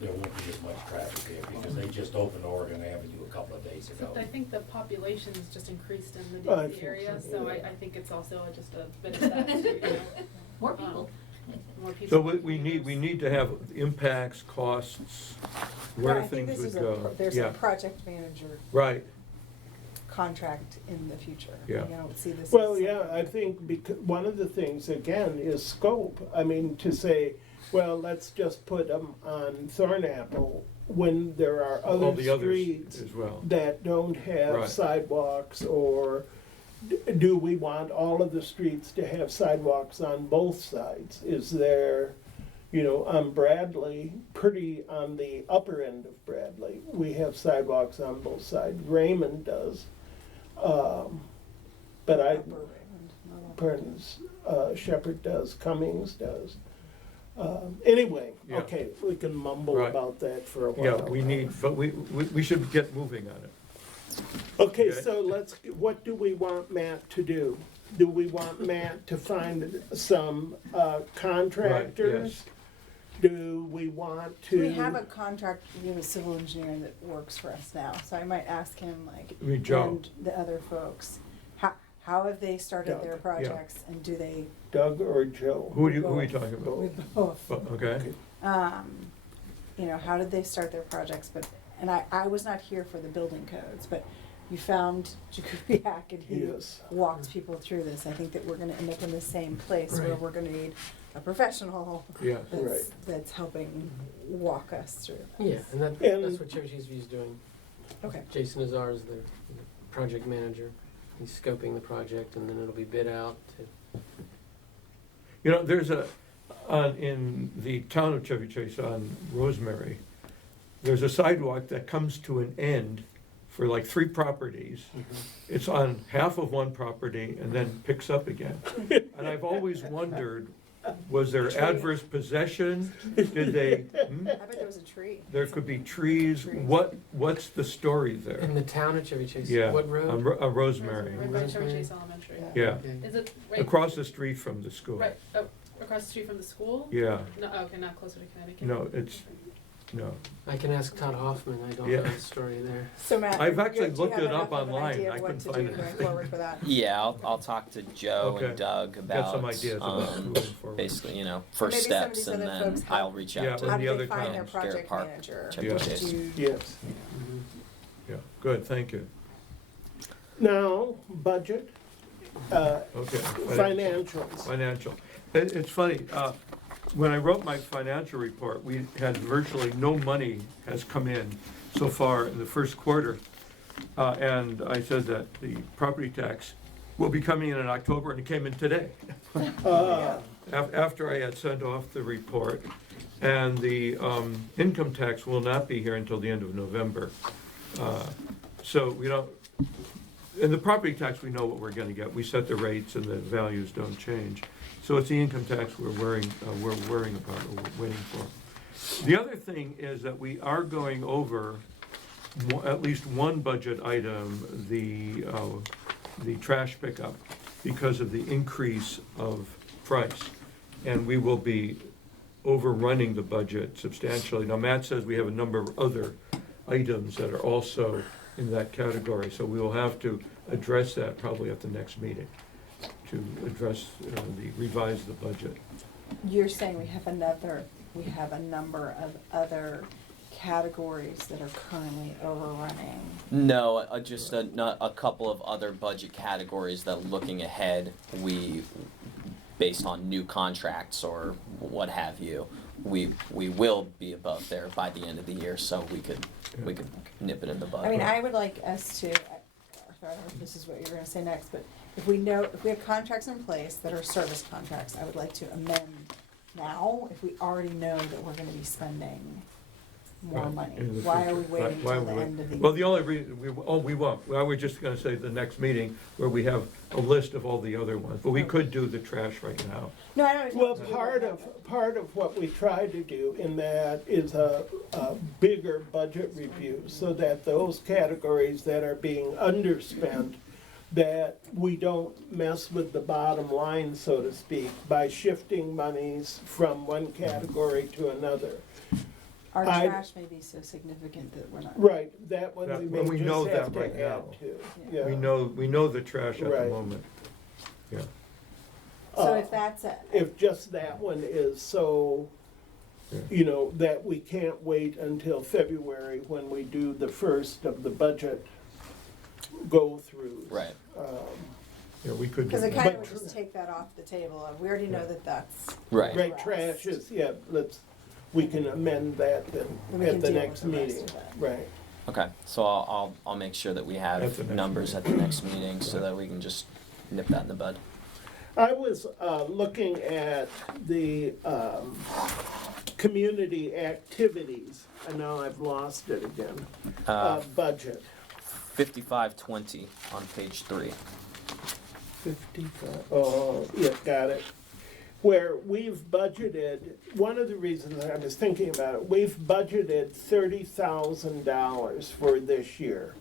There won't be as much traffic there because they just opened Oregon Avenue a couple of days ago. Except I think the population has just increased in the I DC think area, so, so yeah. I think it's also just a bit of that too, you know. More people. More people. So we need to have impacts, costs, where I think things this would is go. there's Yeah. a project manager Right, contract in the future. Yeah. I don't see this well, as yeah, something- I think one of the things, again, is scope. I mean, to say, well, let's just put them on Thornapple when there are all other the others streets as well. that don't have Right. sidewalks, or do we want all of the streets to have sidewalks on both sides? Is there, on Bradley, pretty on the upper end of Bradley, we have sidewalks on both sides. Raymond does. But I, Upper Raymond, not upper. pardons, Shepherd does, Cummings does. Anyway, Yeah. okay, we can mumble Right. about that for a Yeah, while. we should get moving on it. Okay, Okay. so what do we want Matt to do? Do we want Matt to find some contractors? Do we want to? We have a contract, we have a civil engineer that works for us now, so I might ask him, like, I mean, Joe. and the other folks, how have they started Doug, their yeah. projects, and do they, Doug or Joe? Who are you talking about? with both? Okay, How did they start their projects, and I was not here for the building codes, but you found Jakubiak and he Yes. walked people through this. I think that we're gonna end up in the same place where Right. we're gonna need a professional yeah. Right. that's helping walk us through this. Yeah, and And- that's what Chevy Chase View is doing. Okay. Jason Azar is the project manager. He's scoping the project, and then it'll be bid out to. There's in the town of Chevy Chase on Rosemary, there's a sidewalk that comes to an end for like 3 properties. It's on half of one property and then picks up again. And I've always wondered, was there adverse possession? Did they, I bet there was a tree. there could be trees, what's the story there? In the town of Chevy Chase, Yeah, what road? on Rosemary, Right by Chevy Rosemary? Chase Elementary. yeah, Okay. Is it right? across the street from the school. Right, across the street from the school? Yeah, No, okay, not closer to Connecticut. no, no. I can ask Todd Hoffman, I don't Yeah. know the story there. So Matt, I've do you- actually do you looked have it up enough of an online. idea of I what couldn't to find do going anything. forward for that? Yeah, I'll talk to Joe Okay. and Doug about Got some ideas about moving forward. basically, first Maybe some of steps, these and other then folks I'll help. reach Yeah, out with to How the do other they find their towns, project Garrett Park, manager? Chevy Yeah. Chase. Yes. Yeah, good, thank you. Now, budget, Okay. financials. Financial. It's funny, when I wrote my financial report, we had virtually no money has come in so far in the first quarter. And I said that the property tax will be coming in October, and it came in today. After I had sent off the report. And the income tax will not be here until the end of November. So we don't, and the property tax, we know what we're gonna get. We set the rates and the values don't change. So it's the income tax we're worrying about, or we're waiting for. The other thing is that we are going over at least one budget item, the trash pickup, because of the increase of price. And we will be overrunning the budget substantially. Now, Matt says we have a number of other items that are also in that category, so we will have to address that probably at the next meeting, to address, revise the budget. You're saying we have a number of other categories that are currently overrunning? No, just a couple of other budget categories that looking ahead, based on new contracts or what have you, we will be above there by the end of the year, so we could nip it in the bud. I mean, I would like us to, I don't know if this is what you're gonna say next, but if we have contracts in place that are service contracts, I would like to amend now, if we already know that we're gonna be spending more Right, money. in the Why are we future. waiting Why till the we- end of the year? Well, the only reason, we won't. Well, we're just gonna say the next meeting where we have a list of all the other ones, but we could do the trash right now. No, I don't. Well, part of what we try to do in that is a bigger budget review, so that those categories that are being underspent, that we don't mess with the bottom line, so to speak, by shifting monies from one category to another. Our I- trash may be so significant that we're not. Right, that one That- we well, we may know just have that right to now. add to, Yeah. yeah. We know the trash at the Right. moment. Yeah. So Uh, if that's a, If just that one is so, Yeah. that we can't wait until February when we do the first of the budget go-throughs. Right. Yeah, we could do because it that. kind of But- would just take that off the table. We already know that that's. Right. Right, trash is, yeah, we can amend that We then can at the deal next with the rest meeting, of it. right. Okay, so I'll make sure that we At the have next numbers meeting. at the next meeting so that we can just nip that in the bud. I was looking at the community activities, and now I've lost it again, budget. 5520 on page 3. 55, oh, yeah, got it. Where we've budgeted, one of the reasons I was thinking about it, we've budgeted $30,000 for this year.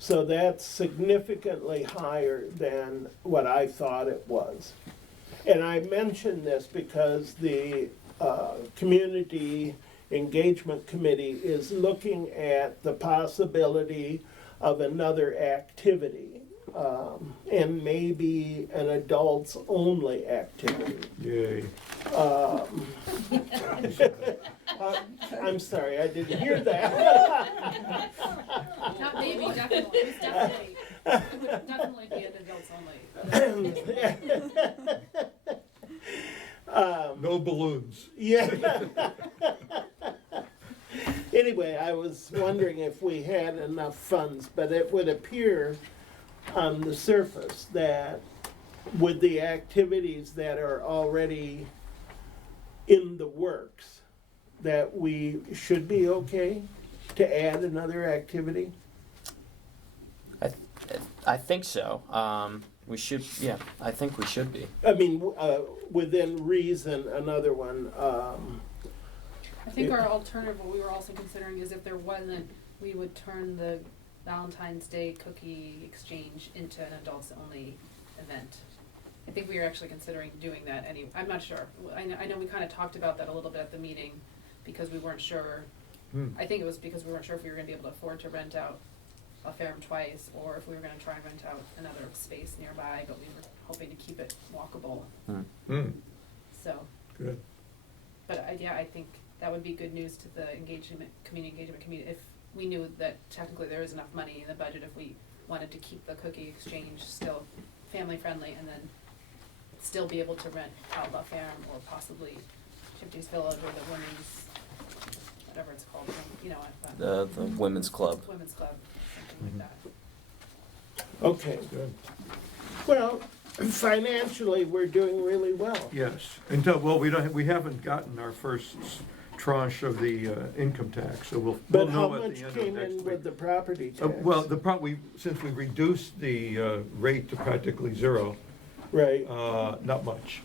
So that's significantly higher than what I thought it was. And I mention this because the Community Engagement Committee is looking at the possibility of another activity, and maybe an adults-only activity. Yay. I'm sorry, I didn't hear that. Not maybe, definitely, it's definitely, it would definitely be an adults only. No balloons. Yeah. Anyway, I was wondering if we had enough funds, but it would appear on the surface that with the activities that are already in the works, that we should be okay to add another activity. I think so. We should, yeah, I think we should be. I mean, within reason, another one. I think our alternative, what we were also considering is if there wasn't, we would turn the Valentine's Day cookie exchange into an adults-only event. I think we were actually considering doing that I'm not sure. I know we kind of talked about that a little bit at the meeting because we weren't sure. I think it was because we weren't sure if we were gonna be able to afford to rent out a fair twice or if we were gonna try and rent out another space nearby, but we were hoping to keep it walkable, so. Good. But I think that would be good news to the community engagement community, if we knew that technically there is enough money in the budget if we wanted to keep the cookie exchange still family friendly and then still be able to rent out La Ferme or possibly Shifty's Village or the women's, whatever it's called, The women's club. women's club, something like that. Okay, Good. well, financially, we're doing really well. Yes. Well, we haven't gotten our first tranche of the income tax, so we'll But how know at much the end of came next in week. with the property tax? Well, since we reduced the rate to practically zero, Right. Not much.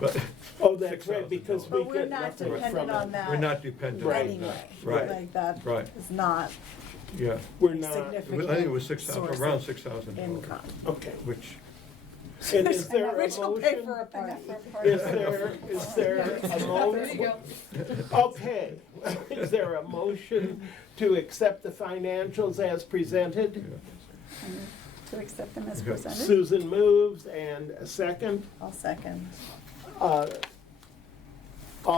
But Oh, that's right, because we But we're get not nothing from dependent on it. that we're not dependent on Right. anyway. Right. Like that Right. is not Yeah. We're a not, significant I think it was 6,000, source around of 6,000. income. okay. Which, And is there a Which will pay motion? for a party. Is there a motion? Okay, is there a motion to accept the financials as presented? To accept them as Okay. presented? Susan moves, and a second. I'll second. All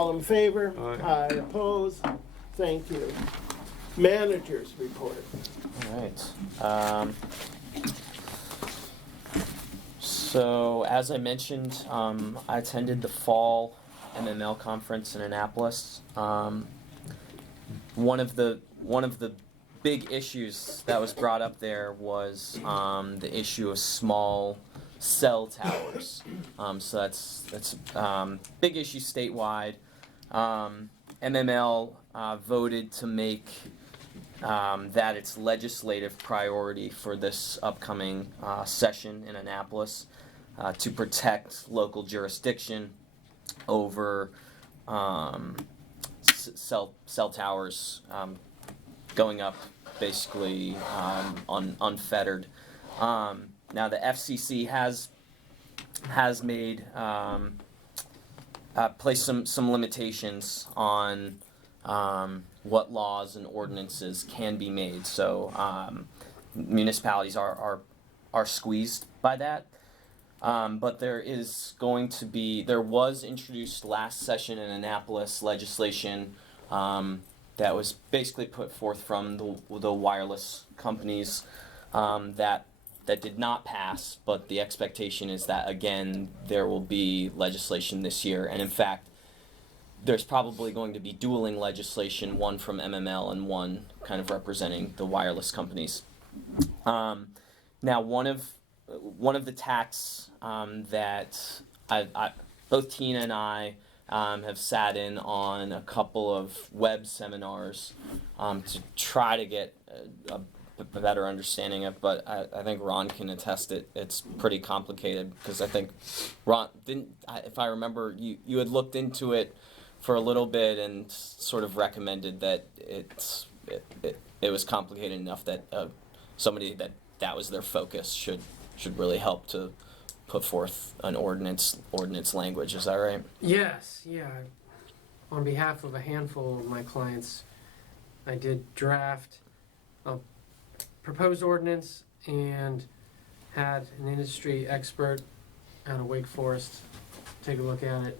in favor? Aye. Oppose? Thank you. Managers report. All right. So as I mentioned, I attended the fall MML conference in Annapolis. One of the big issues that was brought up there was the issue of small cell towers. So that's big issue statewide. MML voted to make that its legislative priority for this upcoming session in Annapolis to protect local jurisdiction over cell towers going up basically unfettered. Now the FCC has made placed some limitations on what laws and ordinances can be made. So municipalities are squeezed by that. But there was introduced last session in Annapolis legislation that was basically put forth from the wireless companies that did not pass, but the expectation is that, again, there will be legislation this year. And in fact, there's probably going to be dueling legislation, one from MML and one kind of representing the wireless companies. Now, one of the tacks that both Tina and I have sat in on a couple of web seminars to try to get a better understanding of, but I think Ron can attest it's pretty complicated, because I think Ron if I remember, you had looked into it for a little bit and sort of recommended that it was complicated enough that somebody that was their focus should really help to put forth an ordinance language. Is that right? Yes, yeah. On behalf of a handful of my clients, I did draft a proposed ordinance and had an industry expert out of Wake Forest take a look at it.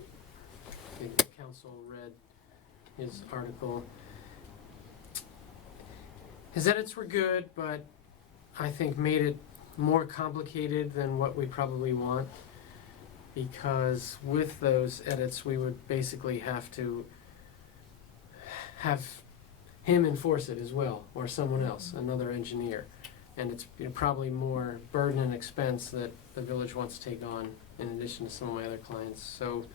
The council read his article. His edits were good, but I think made it more complicated than what we probably want, because with those edits we would basically have to have him enforce it as well, or someone else, another engineer, and it's probably more burden and expense that the village wants to take on in addition to some of my other clients. So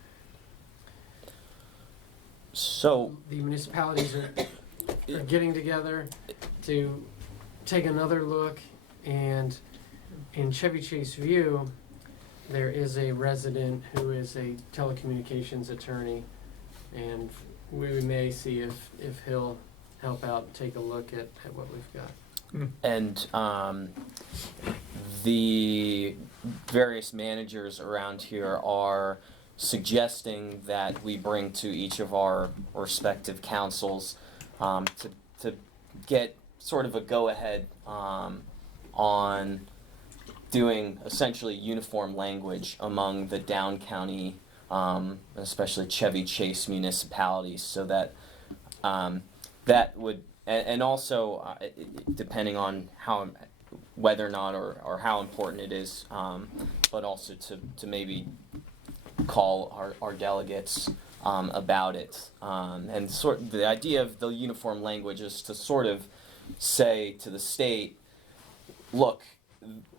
The municipalities are getting together to take another look, and in Chevy Chase View, there is a resident who is a telecommunications attorney, and we may see if he'll help out and take a look at what we've got. And the various managers around here are suggesting that we bring to each of our respective councils to get sort of a go-ahead on doing essentially uniform language among the down county, especially Chevy Chase municipalities, so that that would, and also depending on whether or not or how important it is, but also to maybe call our delegates about it, and the idea of the uniform language is to sort of say to the state, look,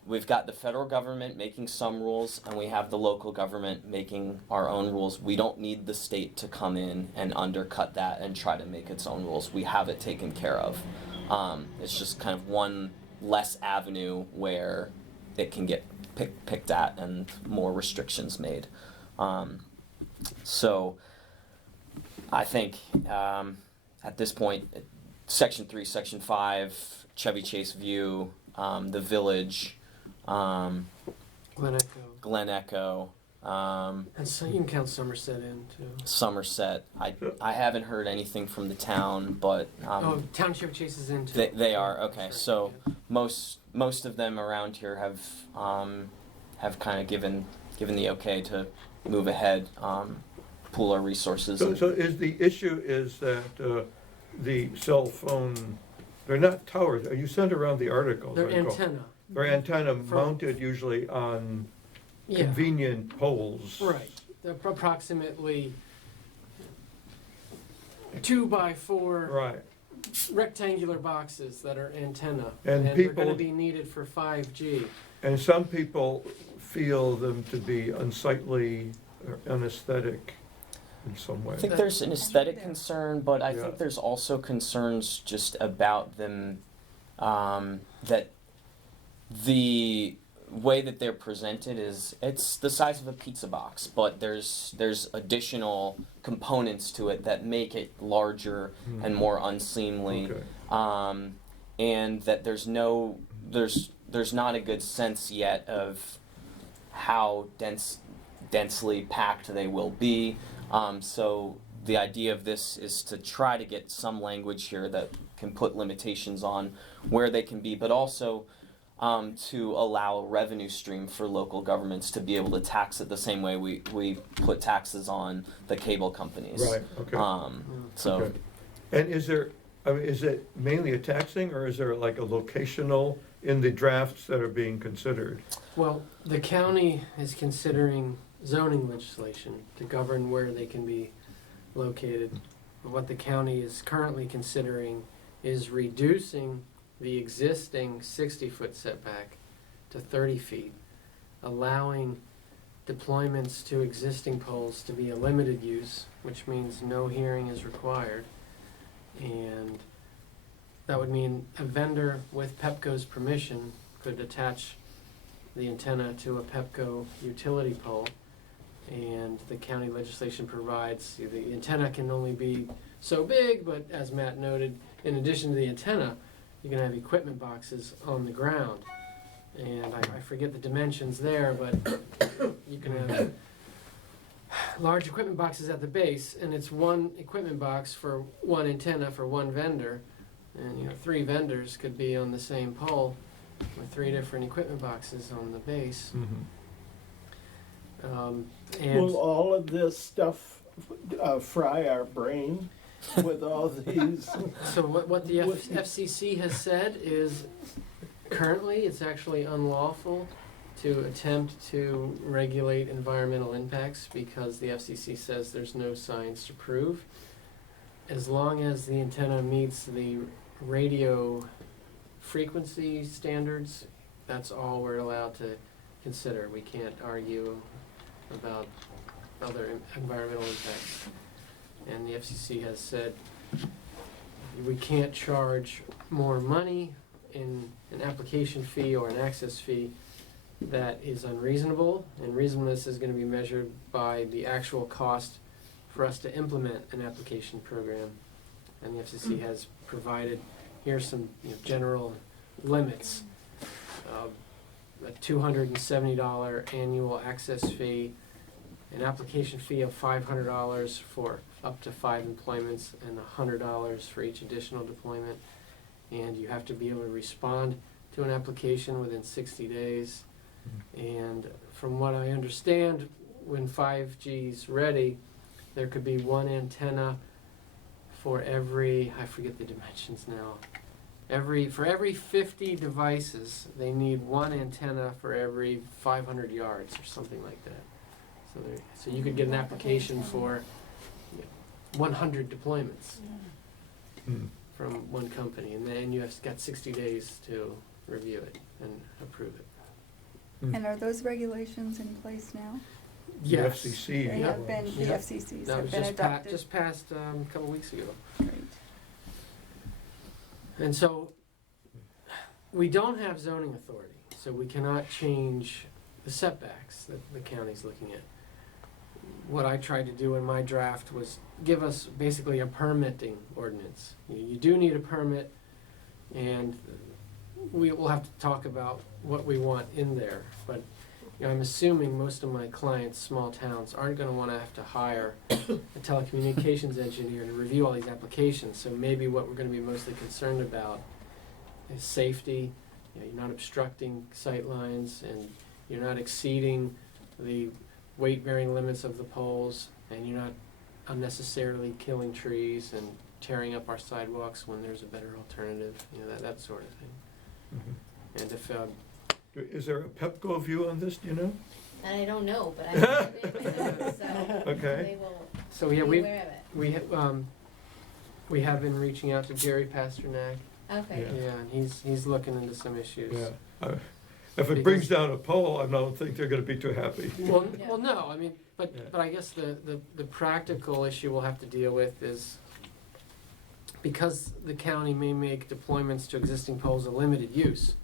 we've got the federal government making some rules, and we have the local government making our own rules. We don't need the state to come in and undercut that and try to make its own rules. We have it taken care of. It's just kind of one less avenue where it can get picked at and more restrictions made. So I think at this point, Section 3, Section 5, Chevy Chase View, the Village, Glen Echo. Glen Echo, And so you can count Somerset in too. Somerset. I haven't heard anything from the town, but Oh, Township Chase is in too. they are okay. That's right, So yeah. most of them around here have kind of given the okay to move ahead, pool our resources. So is the issue is that the cell phone, they're not towers, you sent around the article. They're I recall. antenna. They're antenna From- mounted usually on Yeah. convenient poles. Right. They're approximately 2x4 Right, rectangular boxes that are antenna, And they're people- going to be needed for 5G. and some people feel them to be unsightly or unesthetic in some way. I think there's an aesthetic concern, but I Yeah. think there's also concerns just about them, that the way that they're presented it's the size of a pizza box, but there's additional components to it that make it larger and more unseemly, Okay. and that there's not a good sense yet of how densely packed they will be. So the idea of this is to try to get some language here that can put limitations on where they can be, but also to allow a revenue stream for local governments to be able to tax it the same way we put taxes on the cable companies. Right, okay. So Okay. And is it mainly a taxing, or is there like a locational in the drafts that are being considered? Well, the county is considering zoning legislation to govern where they can be located. But what the county is currently considering is reducing the existing 60-foot setback to 30 feet, allowing deployments to existing poles to be a limited use, which means no hearing is required. And that would mean a vendor with Pepco's permission could attach the antenna to a Pepco utility pole, and the county legislation provides the antenna can only be so big, but as Matt noted, in addition to the antenna, you can have equipment boxes on the ground. And I forget the dimensions there, but you can have large equipment boxes at the base, and it's one equipment box for one antenna for one vendor. And 3 vendors could be on the same pole with 3 different equipment boxes on the base. And Will all of this stuff fry our brain with all these? so what the FCC has said is currently it's actually unlawful to attempt to regulate environmental impacts because the FCC says there's no science to prove. As long as the antenna meets the radio frequency standards, that's all we're allowed to consider. We can't argue about other environmental impacts. And the FCC has said we can't charge more money in an application fee or an access fee that is unreasonable, and reasonableness is going to be measured by the actual cost for us to implement an application program. And the FCC has provided, here's some general limits. A $270 annual access fee, an application fee of $500 for up to 5 employments, and $100 for each additional deployment. And you have to be able to respond to an application within 60 days. And from what I understand, when 5G's ready, there could be 1 antenna for every, I forget the dimensions now. For every 50 devices, they need 1 antenna for every 500 yards or something like that. So you could get an application for 100 deployments from one company, and then you have got 60 days to review it and approve it. And are those regulations in place now? Yes. The FCC. They have been, the Yep. FCCs That have was been just adopted? just passed a couple weeks ago. Great. And so we don't have zoning authority. So we cannot change the setbacks that the county's looking at. What I tried to do in my draft was give us basically a permitting ordinance. You do need a permit, and we will have to talk about what we want in there. But I'm assuming most of my clients, small towns, aren't gonna wanna have to hire a telecommunications engineer to review all these applications. So maybe what we're gonna be mostly concerned about is safety. You're not obstructing sight lines, and you're not exceeding the weight-bearing limits of the poles, and you're not unnecessarily killing trees and tearing up our sidewalks when there's a better alternative, that sort of thing. Mhm. And if, Is there a Pepco view on this, do you know? I don't know, but I have it, so Okay. they will so be yeah, aware of it. we have been reaching out to Jerry Pasternak. Okay. Yeah. Yeah, and he's looking into some issues. Yeah. If it brings down a pole, I don't think they're gonna be too happy. Well, no, I mean, but Yeah. I guess the practical issue we'll have to deal with is because the county may make deployments to existing poles a limited use.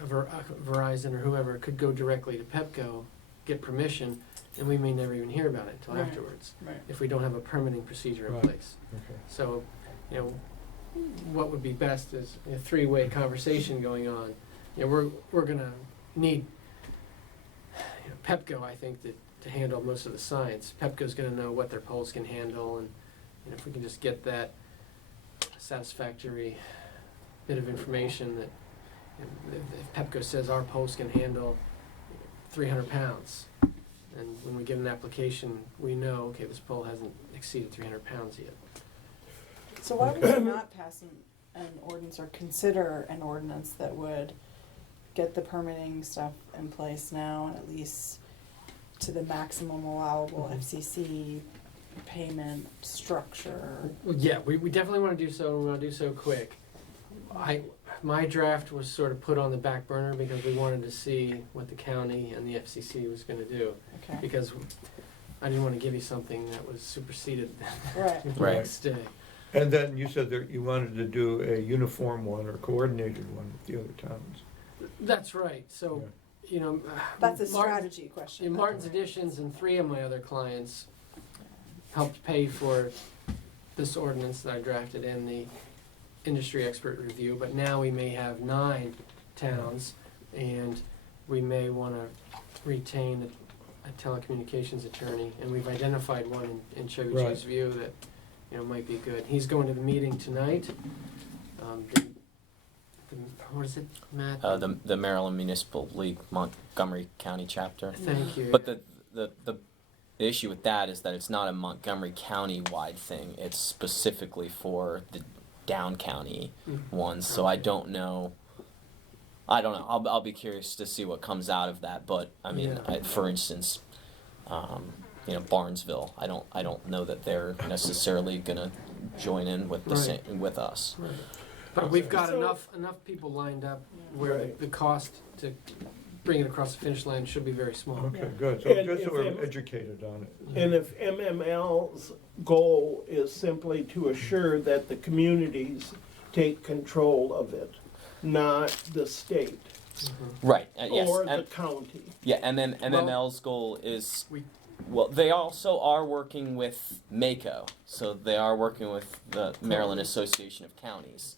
Verizon or whoever could go directly to Pepco, get permission, and we may never even hear about it until Right. afterwards Right. if we don't have a permitting procedure in Right. place. Okay. So, what would be best is a three-way conversation going on. We're gonna need Pepco, I think, to handle most of the science. Pepco's gonna know what their poles can handle, and if we can just get that satisfactory bit of information that if Pepco says our poles can handle 300 pounds, and when we get an application, we know, okay, this pole hasn't exceeded 300 pounds yet. So why would you not pass an ordinance or consider an ordinance that would get the permitting stuff in place now and at least to the maximum allowable FCC payment structure? Well, yeah, we definitely want to do so, and we want to do so quick. My draft was sort of put on the back burner because we wanted to see what the county and the FCC was going to do. Okay. Because I didn't want to give you something that was superseded Right. the Right. next day. And then you said that you wanted to do a uniform one or coordinated one with the other towns. That's right. So, That's a Martin's- strategy question. In Martin's Additions and 3 of my other clients helped pay for this ordinance that I drafted in the industry expert review, but now we may have 9 towns, and we may want to retain a telecommunications attorney, and we've identified one in Chevy Right. Chase View that might be good. He's going to the meeting tonight. What is it, Matt? The Maryland Municipal League Montgomery County chapter. Thank you. But the issue with that is that it's not a Montgomery County wide thing. It's specifically for the down county ones. So I don't know. I'll be curious to see what comes out of that. But I mean, for instance, Barnesville. I don't know that they're necessarily gonna join in with the Right. same with us. Right. But we've got So- enough people lined up where Right. the cost to bring it across the finish line should be very small. Okay, Yeah. good. So And just so if we're them- educated on it. And if MML's goal is simply to assure that the communities take control of it, not the state Right. Yes. or the And, county. yeah. And then MML's goal is. We- Well, they also are working with MACO, so they are working with the Maryland Association of Counties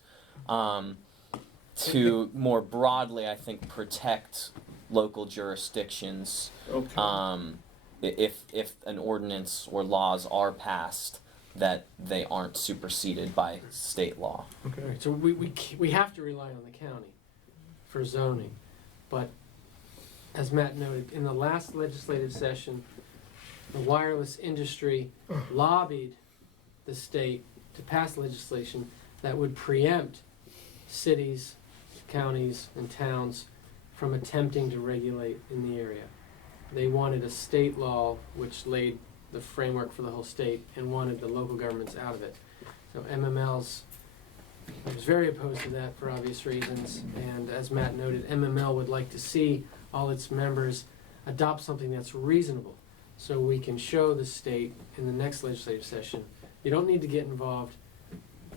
to more broadly, I think, protect local jurisdictions. Okay. If an ordinance or laws are passed, that they aren't superseded by state law. Okay. Right, so we have to rely on the county for zoning, but as Matt noted, in the last legislative session, the wireless industry lobbied the state to pass legislation that would preempt cities, counties, and towns from attempting to regulate in the area. They wanted a state law which laid the framework for the whole state and wanted the local governments out of it. So MML's was very opposed to that for obvious reasons, and as Matt noted, MML would like to see all its members adopt something that's reasonable, so we can show the state in the next legislative session, you don't need to get involved,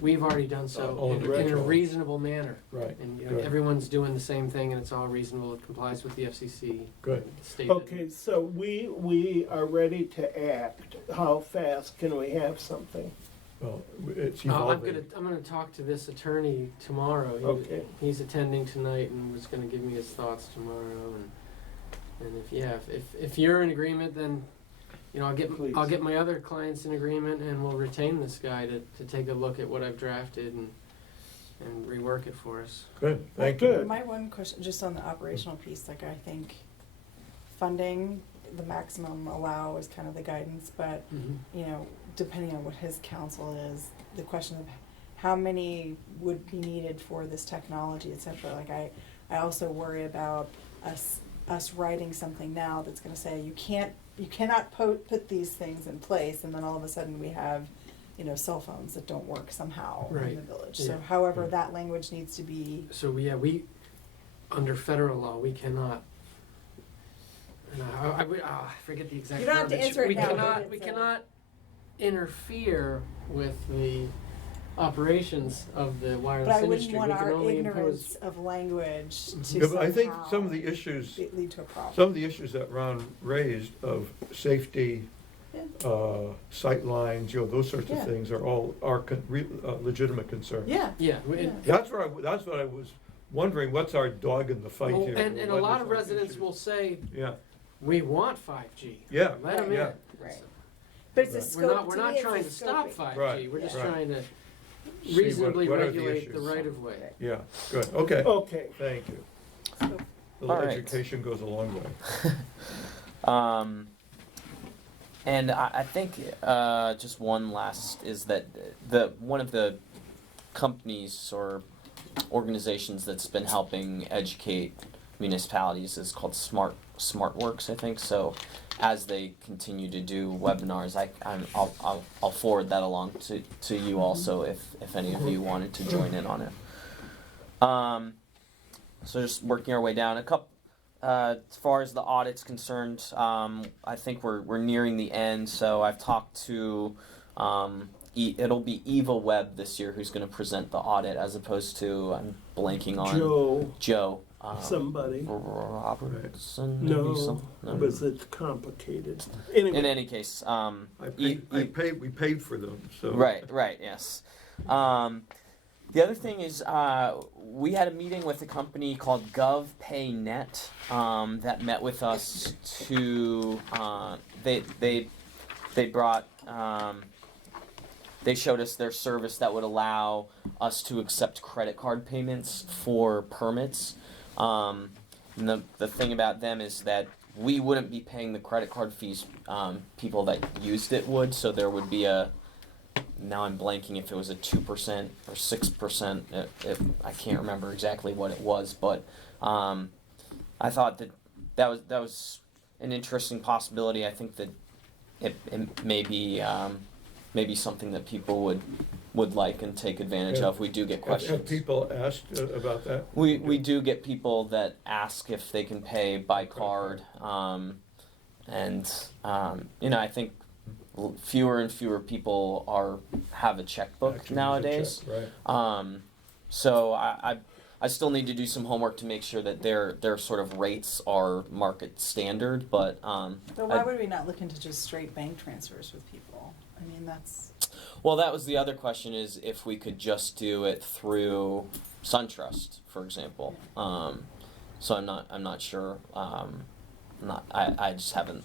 we've already done so Oh, in a retro. reasonable manner. Right, And, you know, good. everyone's doing the same thing and it's all reasonable, it complies with the FCC. Good. State. Okay, so we are ready to act. How fast can we have something? Well, it's I'm evolving. gonna talk to this attorney tomorrow. Okay. He's attending tonight and was gonna give me his thoughts tomorrow, and if you're in agreement, then, you know, I'll Please. get my other clients in agreement, and we'll retain this guy to take a look at what I've drafted and rework it for us. Good, thank you. Good. My one question, just on the operational piece, like I think funding, the maximum allow is kind of the guidance, but you know, depending on what his counsel is, the question of how many would be needed for this technology, et cetera. Like I also worry about us writing something now that's gonna say you cannot put these things in place, and then all of a sudden we have, you know, cell phones that don't work somehow in Right. the village. Yeah. So however that language needs to be, So we under federal law, we cannot. And I forget the exact You don't have to verbiage. answer it we now, cannot but we it's, cannot interfere with the operations of the but wireless I wouldn't industry. want We can our only ignorance impose. of language to Yeah, but I think somehow some of the issues, lead to a problem. some of the issues that Ron raised of safety, Yeah. sight lines, you know, those sorts of Yeah. things are all legitimate concerns. Yeah. Yeah, Yeah. That's what I was wondering, what's our dog in the fight well, here? and a What lot is of our residents issue? will say, Yeah, we want 5G. yeah, Let them yeah. in. Right. But it's a Right. scope. We're to not me, trying to it's a stop scoping. 5G. Right, We're just right. trying to See reasonably what are the regulate the issues. right of way. Yeah, good, okay, Okay. thank you. Scope. Little All right. education goes a long way. And I think just one last is that one of the companies or organizations that's been helping educate municipalities is called SmartWorks, I think. So as they continue to do webinars, I'll forward that along to you also if any of you wanted to join in on it. So just working our way down a couple. As far as the audit's concerned, I think we're nearing the end. So I've talked to it'll be Eva Webb this year who's going to present the audit, as opposed to I'm blanking on Joe. Somebody. Robertson. No, Maybe no. was it complicated? Anyway. In any case, We paid for them, so. Right, yes. The other thing is, we had a meeting with a company called GovPayNet that met with us to. They brought. They showed us their service that would allow us to accept credit card payments for permits. And the thing about them is that we wouldn't be paying the credit card fees. People that used it would, so there would be a. Now I'm blanking if it was a 2% or 6%. I can't remember exactly what it was, but I thought that was an interesting possibility. I think that it may be something that people would like and take advantage of. We do get questions. Have people asked about that? We do get people that ask if they can pay by card, and I think fewer and fewer people have a checkbook Actually, nowadays. right. So I still need to do some homework to make sure that their sort of rates are market standard. But But why would we not look into just straight bank transfers with people? I mean, that's. Well, that was the other question: is if we could just do it through SunTrust, for example. So I'm not sure. I just haven't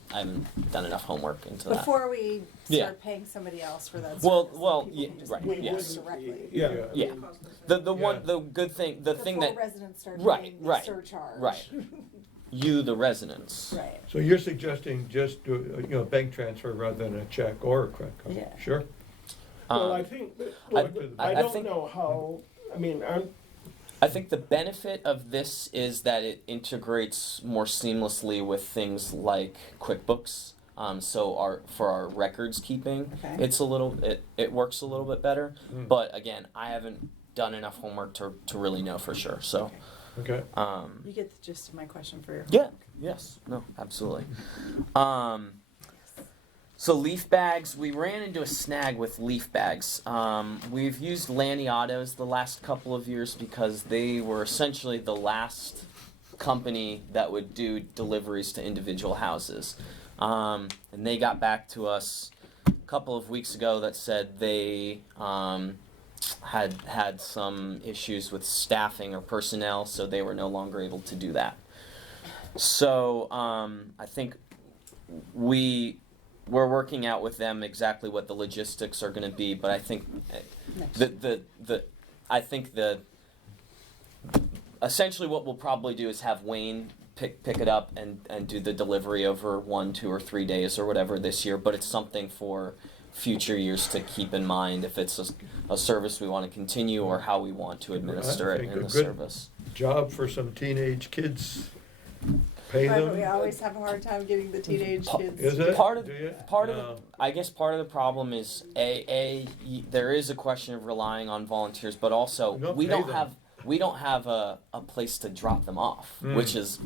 done enough homework into that. Before we Yeah. start paying somebody else for that service. Well, people yeah, can just right, pay yes. us directly. Yeah. The good thing, the thing Before that residents start Right, paying the right, surcharge. right. You, the residents. Right. So you're suggesting just do a bank transfer rather than a check or a credit card? Yeah. Sure. Well, I think, I don't think- know how, I mean, I think the benefit of this is that it integrates more seamlessly with things like QuickBooks. So for our records keeping, Okay. it works a little bit better. But again, I haven't done enough homework to really know for sure. So. Okay. You get the gist of my question for your Yeah. Yes. No. Absolutely. So leaf bags, we ran into a snag with leaf bags. We've used Lanny Autos the last couple of years because they were essentially the last company that would do deliveries to individual houses. And they got back to us a couple of weeks ago that said they had some issues with staffing or personnel, so they were no longer able to do that. So I think we're working out with them exactly what the logistics are going to be, but I think essentially what we'll probably do is have Wayne pick it up and do the delivery over 1, 2, or 3 days or whatever this year, but it's something for future years to keep in mind if it's a service we want to continue or how we want to administer it in the service. Job for some teenage kids. Pay Right, them. but we always have a hard time getting the teenage kids. Is it? Part of Do you? I guess part of the problem is there is a question of relying on volunteers, but also Don't we pay don't them. have a place to drop them off, which is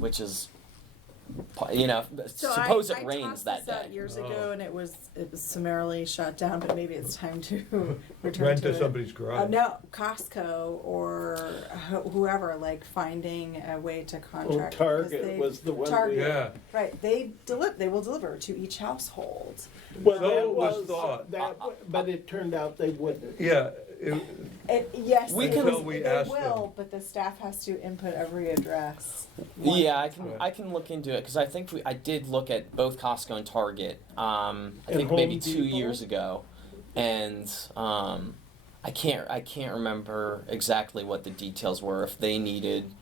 So suppose I it rains tossed that this out day. years ago, and it was summarily shut down. But maybe it's time to return Rent to to it. somebody's garage. No, Costco or whoever, like finding a way to contract. Well, because Target was the one. Target. Yeah. Right, they will deliver to each household. Well, So that was was thought. but it turned out they wouldn't. Yeah. Yes, We they, can- Until we they ask will, them. but the staff has to input every address. Yeah, once. I can look into it because I think I did look at both Costco and Target. I think Home maybe 2 Depot? years ago, and I can't remember exactly what the details were. If they needed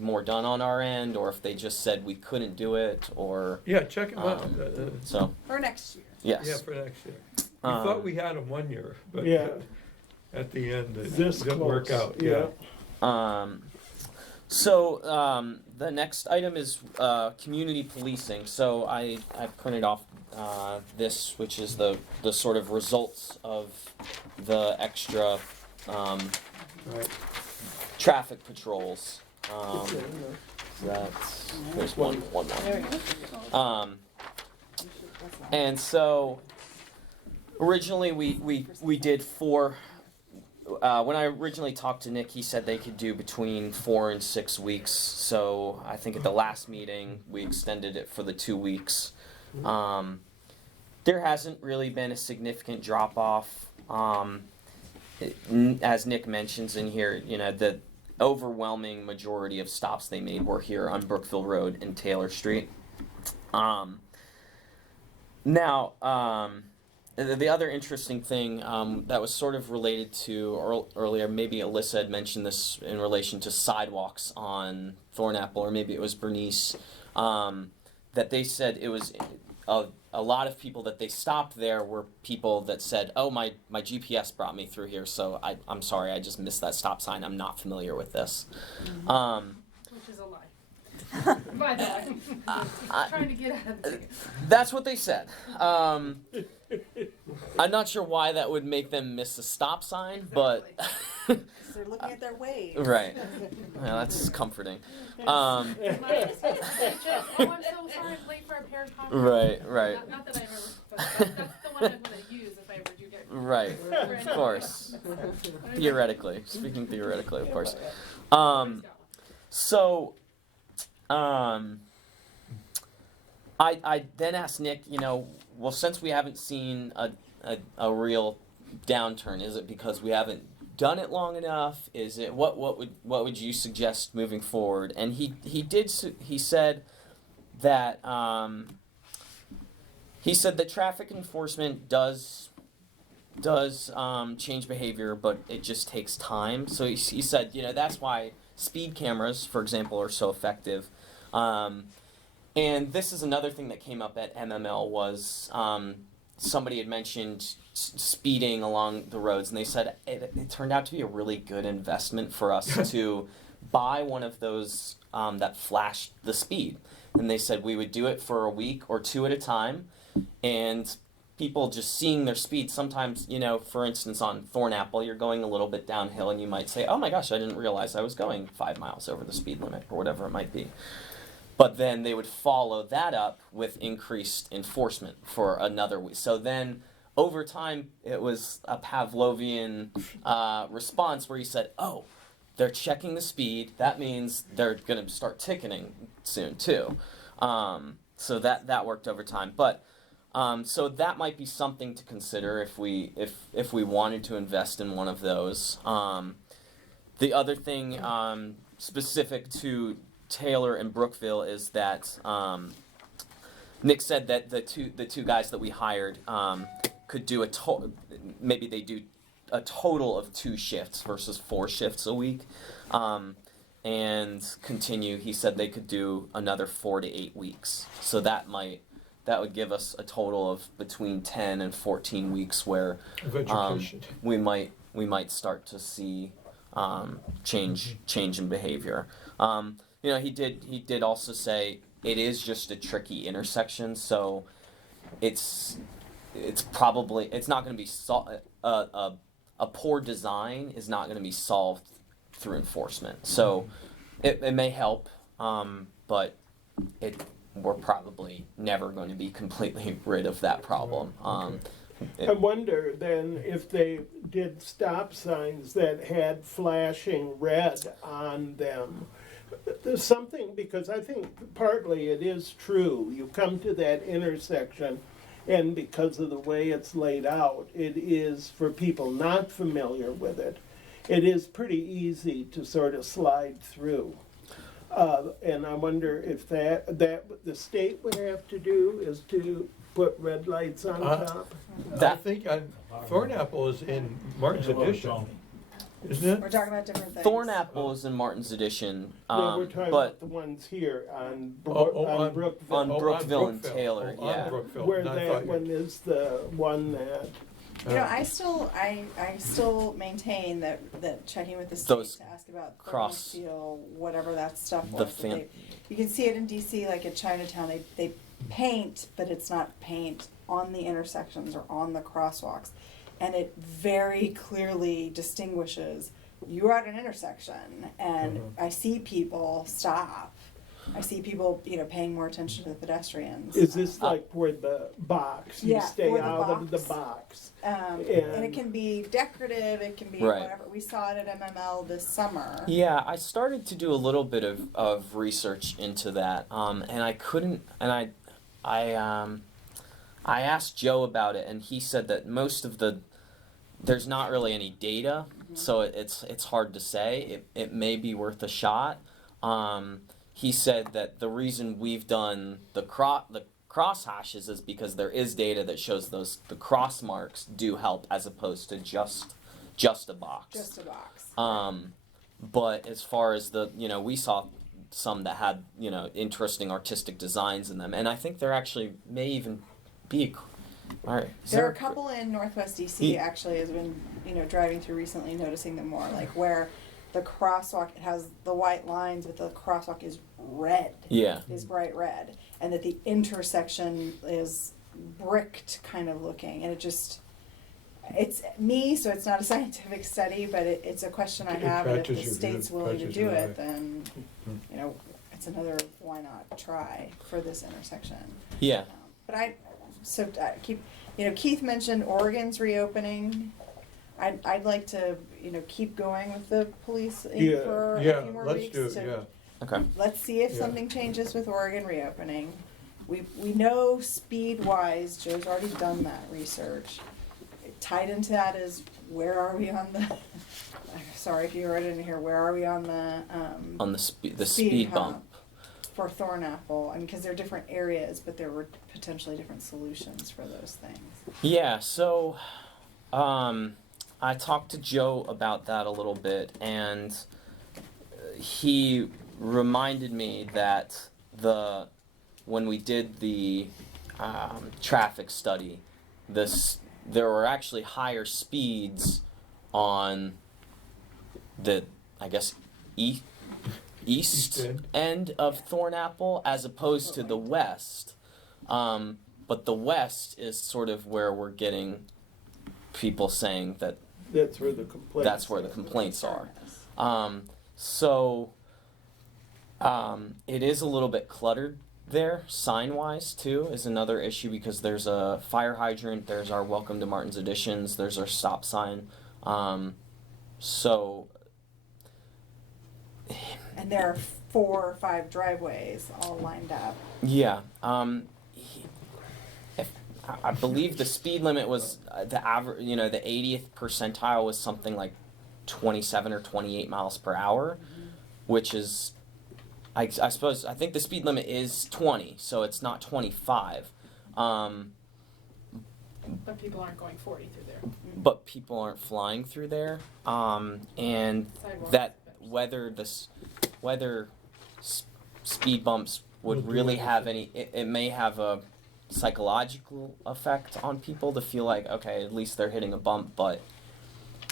more done on our end, or if they just said we couldn't do it, or Yeah, check them out. so For next year. yes. Yeah, for next year. We thought we had them one year, but Yeah. at the end it This didn't work close, out. yeah. The next item is community policing. So I printed off this, which is the sort of results of the extra Right. traffic patrols. There's one more. There we go. And so originally we did 4. When I originally talked to Nick, he said they could do between 4 and 6 weeks. So I think at the last meeting we extended it for the 2 weeks. There hasn't really been a significant drop off. As Nick mentions in here, the overwhelming majority of stops they made were here on Brookville Road and Taylor Street. Now, the other interesting thing that was sort of related to earlier, maybe Alyssa had mentioned this in relation to sidewalks on Thornapple, or maybe it was Bernice, that they said it was a lot of people that they stopped there were people that said, oh, my GPS brought me through here, so I'm sorry, I just missed that stop sign, I'm not familiar with this. Which is a lie. By the way, trying to get out of the ticket. That's what they said. I'm not sure why that would make them miss a stop sign, but They're looking at their waves. right. Well, that's comforting. Oh, I'm so sorry, I'm late for our parent conference. Right. Not that I remember, but that's the one I'm gonna use if I ever do get. Right. Of course. Theoretically, speaking theoretically, of course. So, I then asked Nick, well, since we haven't seen a real downturn, is it because we haven't done it long enough? Is it what would you suggest moving forward? And he said that traffic enforcement does change behavior, but it just takes time. So he said, that's why speed cameras, for example, are so effective. And this is another thing that came up at MML was somebody had mentioned speeding along the roads, and they said it turned out to be a really good investment for us to buy one of those that flashed the speed. And they said we would do it for a week or 2 at a time, and people just seeing their speed. Sometimes, for instance, on Thornapple, you're going a little bit downhill, and you might say, oh my gosh, I didn't realize I was going 5 miles over the speed limit, or whatever it might be. but then they would follow that up with increased enforcement for another week. So then over time, it was a Pavlovian response where he said, oh, they're checking the speed. That means they're going to start ticketing soon too. So that worked over time. But so that might be something to consider if we wanted to invest in one of those. The other thing specific to Taylor and Brookville is that Nick said that the two guys that we hired could do maybe they do a total of 2 shifts versus 4 shifts a week, and continue. He said they could do another 4 to 8 weeks. So that would give us a total of between 10 and 14 weeks where we might start to see change in behavior. He did also say it is just a tricky intersection, so it's probably not going to be a poor design is not going to be solved through enforcement. So it may help, but we're probably never going to be completely rid of that problem. I wonder then if they did stop signs that had flashing red on them. There's something, because I think partly it is true. You come to that intersection, and because of the way it's laid out, it is, for people not familiar with it, it is pretty easy to sort of slide through. And I wonder if that what the state would have to do is to put red lights on top. I think Thornapple is in Martin's edition, isn't it? We're talking about different things. Thornapple is in Martin's edition, No, we're talking but about the ones here on on Brookville. on Brookville and Taylor, on yeah. Brookville. Where And I that thought one is the one that, I still maintain that checking with the state Those to ask about cross- seal, whatever that stuff The was. fan- You can see it in DC, like at Chinatown, they paint, but it's not paint on the intersections or on the crosswalks. And it very clearly distinguishes, you're at an intersection and I see people stop. I see people, paying more attention to the pedestrians. is this like where the box, you Yeah, stay where the out of the box. box? And it can be decorative, it can be Right. whatever. We saw it at MML this summer. Yeah, I started to do a little bit of research into that, and I couldn't. And I asked Joe about it, and he said that most of there's not really any data, so it's hard to say. It may be worth a shot. He said that the reason we've done the cross hashes is because there is data that shows the cross marks do help as opposed to just a box. Just a box. But as far as we saw some that had interesting artistic designs in them, and I think there actually may even be. All right. There are a couple in Northwest DC actually, has been driving through recently, noticing them more, like where the crosswalk, it has the white lines, but the crosswalk is red. Yeah. Is bright red, and that the intersection is bricked kind of looking, and it's me, so it's not a scientific study, but it's a question I have, and if the state's willing to do it, then, it's another why not try for this intersection. Yeah. Keith mentioned Oregon's reopening. I'd like to, keep going with the police for a few more let's weeks. do it, Okay. Let's see if Yeah. something changes with Oregon reopening. We know speed-wise, Joe's already done that research. Tied into that is, where are we on the, sorry if you read it in here, where are we on the speed bump? For Thornapple? I mean, because they're different areas, but there were potentially different solutions for those things. Yeah, so I talked to Joe about that a little bit, and he reminded me that when we did the traffic study, there were actually higher speeds on the, I guess, east end of Thornapple as opposed to the west. But the west is sort of where we're getting people saying that That's where the complaints are. So It is a little bit cluttered there, sign-wise too, is another issue because there's a fire hydrant, there's our Welcome to Martin's Additions, there's our stop sign. So And there are 4 or 5 driveways all lined up. yeah, I believe the speed limit was the average. You know, the 80th percentile was something like 27 or 28 miles per hour, which is, I suppose, I think the speed limit is 20, so it's not 25. But people aren't going 40 through there. But people aren't flying through there, and Sidewalks. that whether speed bumps would really have any, it may have a psychological effect on people to feel like, okay, at least they're hitting a bump, but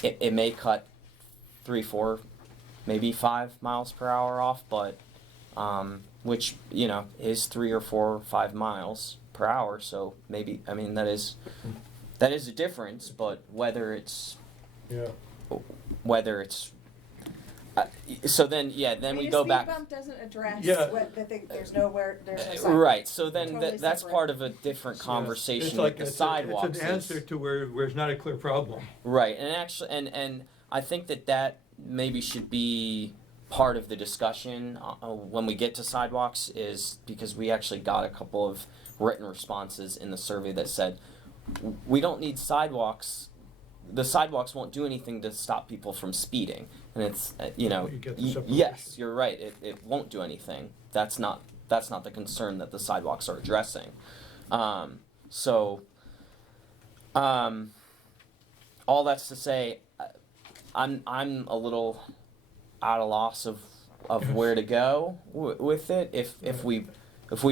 it may cut 3, 4, maybe 5 miles per hour off, but which, you know, is 3 or 4 or 5 miles per hour, so maybe, I mean, that is a difference, but whether it's so then we go back. The speed bump doesn't address Yeah. what there's no sidewalk. Right, so then Totally that's separate. part of a different conversation It's like with the it's sidewalks. It's an answer to where it's not a clear problem. Right, and actually, and I think that maybe should be part of the discussion when we get to sidewalks, is because we actually got a couple of written responses in the survey that said we don't need sidewalks. The sidewalks won't do anything to stop people from speeding, and it's you know, You get the separation. yes, you're right. It won't do anything. That's not the concern that the sidewalks are addressing. So all that's to say, I'm a little at a loss of where to go with it. If we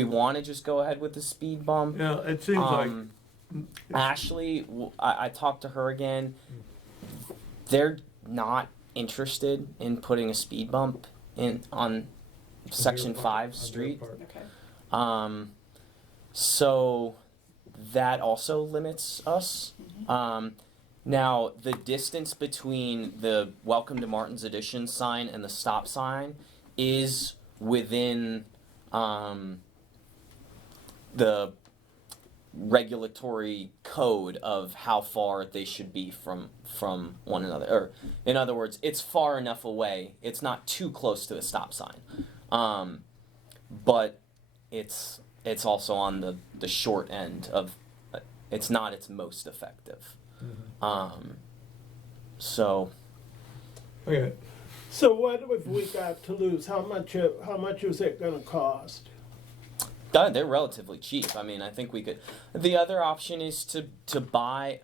want to just go ahead with the speed bump. Yeah, it seems like. Ashley, I talked to her again. They're not interested in putting a speed bump on Section 5 Street. Okay. So that also limits us. Now, the distance between the Welcome to Martin's Addition sign and the stop sign is within the regulatory code of how far they should be from one another. Or, in other words, it's far enough away. It's not too close to a stop sign. But it's also on the short end of, it's not its most effective. So. Okay. So what have we got to lose? How much is it gonna cost? They're relatively cheap. I mean, I think we could. The other option is to buy.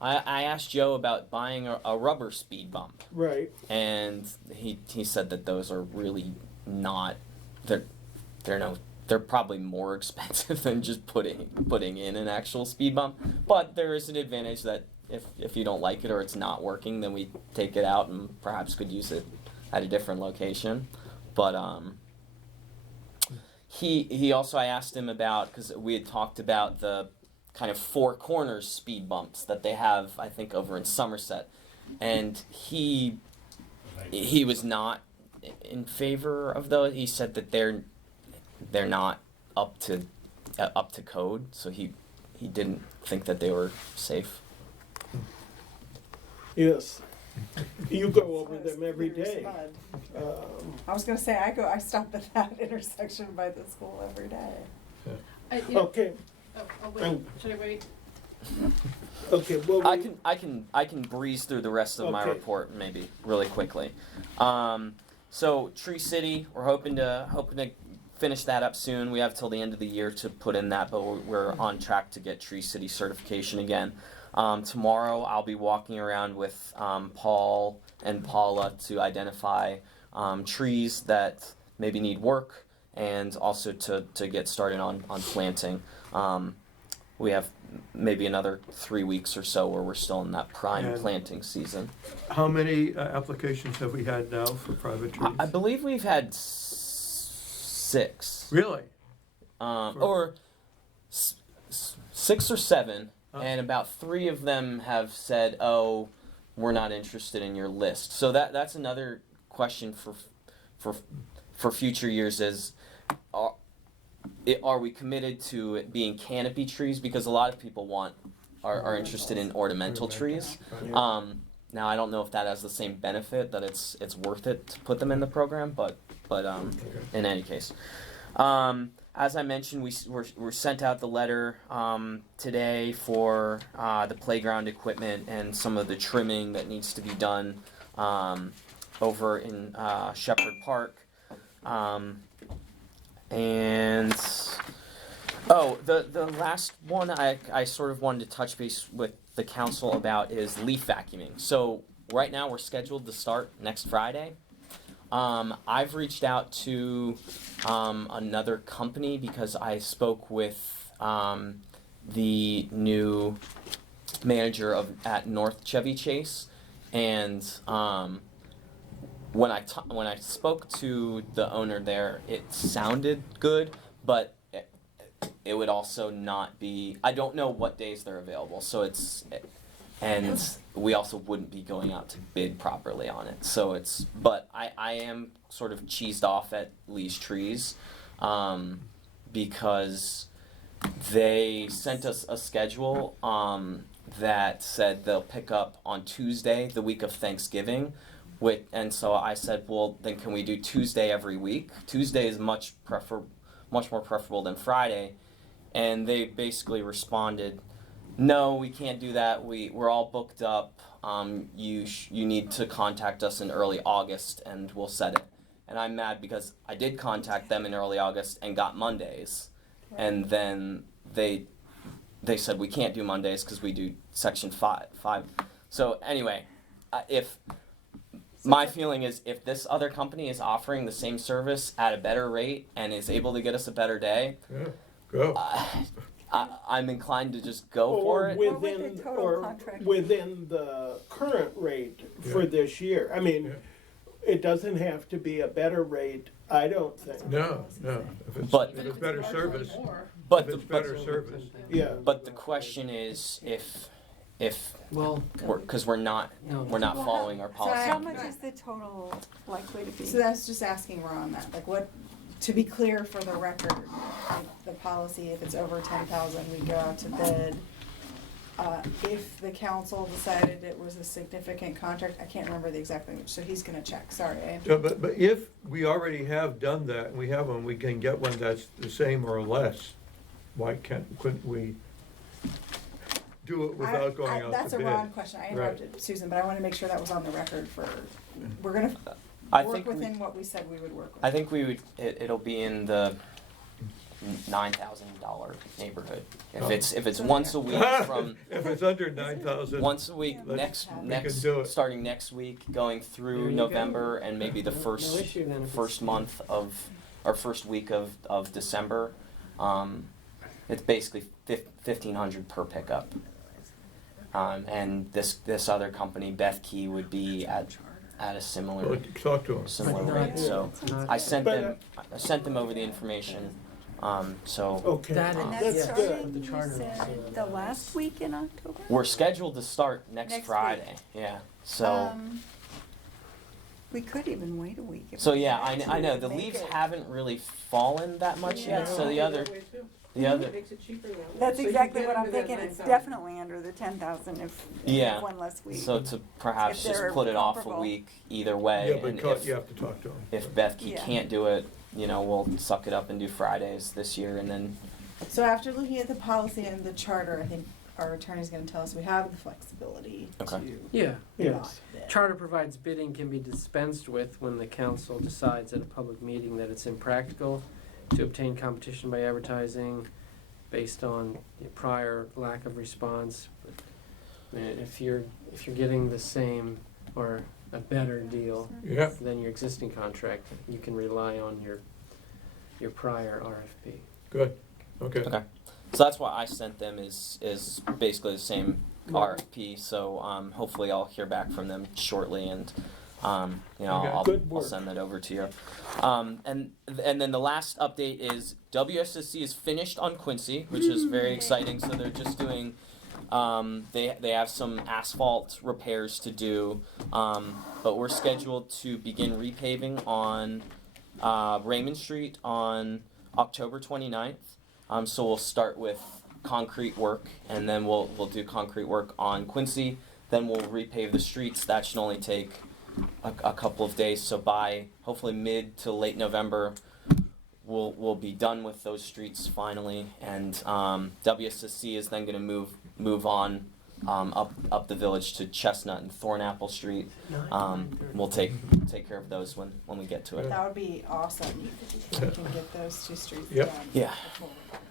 I asked Joe about buying a rubber speed bump, Right. and he said that those are really not. They're probably more expensive than just putting in an actual speed bump. But there is an advantage that if you don't like it or it's not working, then we take it out and perhaps could use it at a different location. But He also, I asked him about, because we had talked about the kind of 4 corners speed bumps that they have, I think, over in Somerset, and he was not in favor of those. He said that they're not up to code, so he didn't think that they were safe. Yes. You go over them every day. I was gonna say, I stop at that intersection by the school every day. Okay. Oh, wait. Should I wait? Okay. Well, I can breeze through the rest of my Okay. report maybe really quickly. So Tree City, we're hoping to finish that up soon. We have till the end of the year to put in that, but we're on track to get Tree City certification again. Tomorrow I'll be walking around with Paul and Paula to identify trees that maybe need work, and also to get started on planting. We have maybe another 3 weeks or so where we're still in that prime And planting season. How many applications have we had now for private trees? I believe we've had 6. Really? Or 6 or 7. And about 3 of them have said, "Oh, we're not interested in your list." So that's another question for future years is, are we committed to it being canopy trees? Because a lot of people are interested in ornamental trees. Now I don't know if that has the same benefit that it's worth it to put them in the program, but in any case, as I mentioned, we sent out the letter today for the playground equipment and some of the trimming that needs to be done over in Shepherd Park, and the last one I sort of wanted to touch base with the council about is leaf vacuuming. So right now we're scheduled to start next Friday. I've reached out to another company because I spoke with the new manager at North Chevy Chase, and when I spoke to the owner there, it sounded good, but it would also not be. I don't know what days they're available, and we also wouldn't be going out to bid properly on it. So but I am sort of cheesed off at Lee's Trees, because they sent us a schedule that said they'll pick up on Tuesday, the week of Thanksgiving. And so I said, well, then can we do Tuesday every week? Tuesday is much more preferable than Friday. And they basically responded, no, we can't do that. We're all booked up. You need to contact us in early August, and we'll set it. And I'm mad because I did contact them in early August and got Mondays, and then they said we can't do Mondays because we do Section 5. So anyway, my feeling is if this other company is offering the same service at a better rate and is able to get us a better day, Go. I'm inclined to just go for it. Within the current rate for this year. I mean, it doesn't have to be a better rate, I don't think. No. If it's better service. But if it's better service. Yeah. But the question is if because we're not following our So policy. how much is the total likely to be? So that's just asking where on that, like what, to be clear for the record, like the policy, if it's over 10,000, we go out to bid. If the council decided it was a significant contract, I can't remember the exact language, so he's gonna check, sorry. Yeah, but if we already have done that, and we have one, we can get one that's the same or less, couldn't we do it without going out to bid? That's a wrong question, I interrupted Susan, but I wanna make sure that was on the record we're gonna work within what we said we would work with. I think it'll be in the $9,000 neighborhood. If it's once a week from if it's under 9,000, once a week starting next week, going through November and maybe the first month of or first week of December, it's basically $1,500 per pickup. And this other company, Beth Key, would be at a similar rate. So I sent them over the information. Okay. And that's starting, you said, the last week in October? We're scheduled to start next Friday. Week. Yeah. So. We could even wait a week. So yeah, I know the leaves haven't really fallen that much yet. So the other. Makes it cheaper now. That's exactly what I'm thinking. It's definitely under the 10,000 if one less week. So to perhaps just put it off a week either way. Yeah, but you have to talk to them. If Beth Key can't do it, we'll suck it up and do Fridays this year, and then. So after looking at the policy and the charter, I think our attorney's gonna tell us we have the flexibility to. Yeah. not bid. Charter provides bidding can be dispensed with when the council decides at a public meeting that it's impractical to obtain competition by advertising based on prior lack of response. If you're getting the same or a better deal than your existing contract, you can rely on your prior RFP. Good. Okay. So that's what I sent them is basically the same RFP. So hopefully I'll hear back from them shortly, and I'll send that over to you. And then the last update is WSSC is finished on Quincy, which is very exciting. So they're just doing. They have some asphalt repairs to do, but we're scheduled to begin repaving on Raymond Street on October 29th. So we'll start with concrete work, and then we'll do concrete work on Quincy. Then we'll repave the streets. That should only take a couple of days. So by hopefully mid to late November, we'll be done with those streets finally. And WSSC is then going to move on up the village to Chestnut and Thornapple Street. We'll take care of those when we get to it. That would be awesome if we can get those two streets Yep. done. Yeah. before we're done.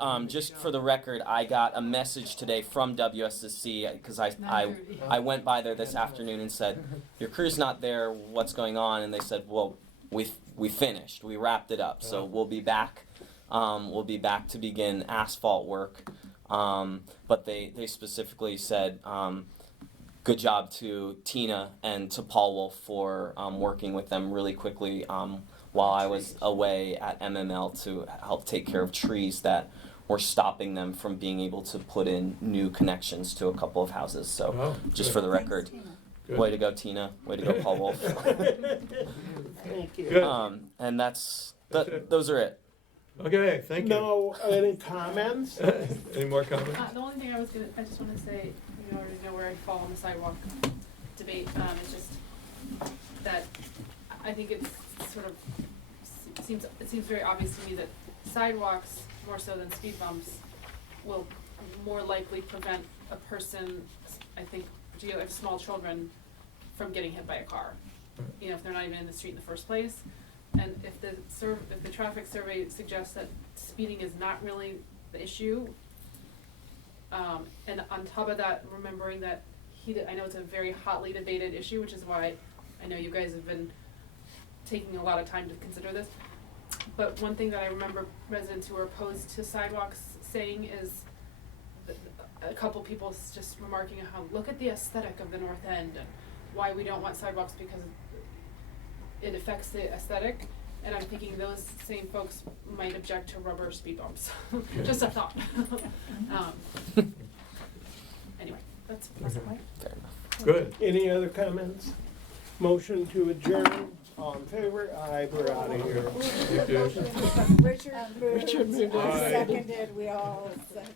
And just for the record, I got a message today from WSSC because I went by there this afternoon and said, your crew's not there, what's going on? And they said, well, we finished, we wrapped it up, so we'll be back. We'll be back to begin asphalt work. But they specifically said, good job to Tina and to Paul Wolf for working with them really quickly while I was away at MML to help take care of trees that were stopping them from being able to put in new connections to a couple of houses. So Oh, just good. for the record, Good. way to go Tina, way to go Paul Wolf. Thank you. Good. And that's it. those are it. Okay, thank you. No, any comments? Any more comments? The only thing I just wanna say, you already know where I fall on the sidewalk debate, is just that I think it's sort of, it seems very obvious to me that sidewalks, more so than speed bumps, will more likely prevent a person, I think, particularly like small children, from getting hit by a car. You know, if they're not even in the street in the first place. And if the traffic survey suggests that speeding is not really the issue, and on top of that, remembering that I know it's a very hotly debated issue, which is why I know you guys have been taking a lot of time to consider this. But one thing that I remember residents who are opposed to sidewalks saying is, a couple people just remarking on how, look at the aesthetic of the North End and why we don't want sidewalks because it affects the aesthetic. And I'm thinking those same folks might object to rubber speed bumps. Just a thought. Anyway, that's the point. Fair enough. Good. Any other comments? Motion to adjourn, all in favor? Aye, we're out of here. Thank you. Richard moved, Richard moved. seconded, we all said.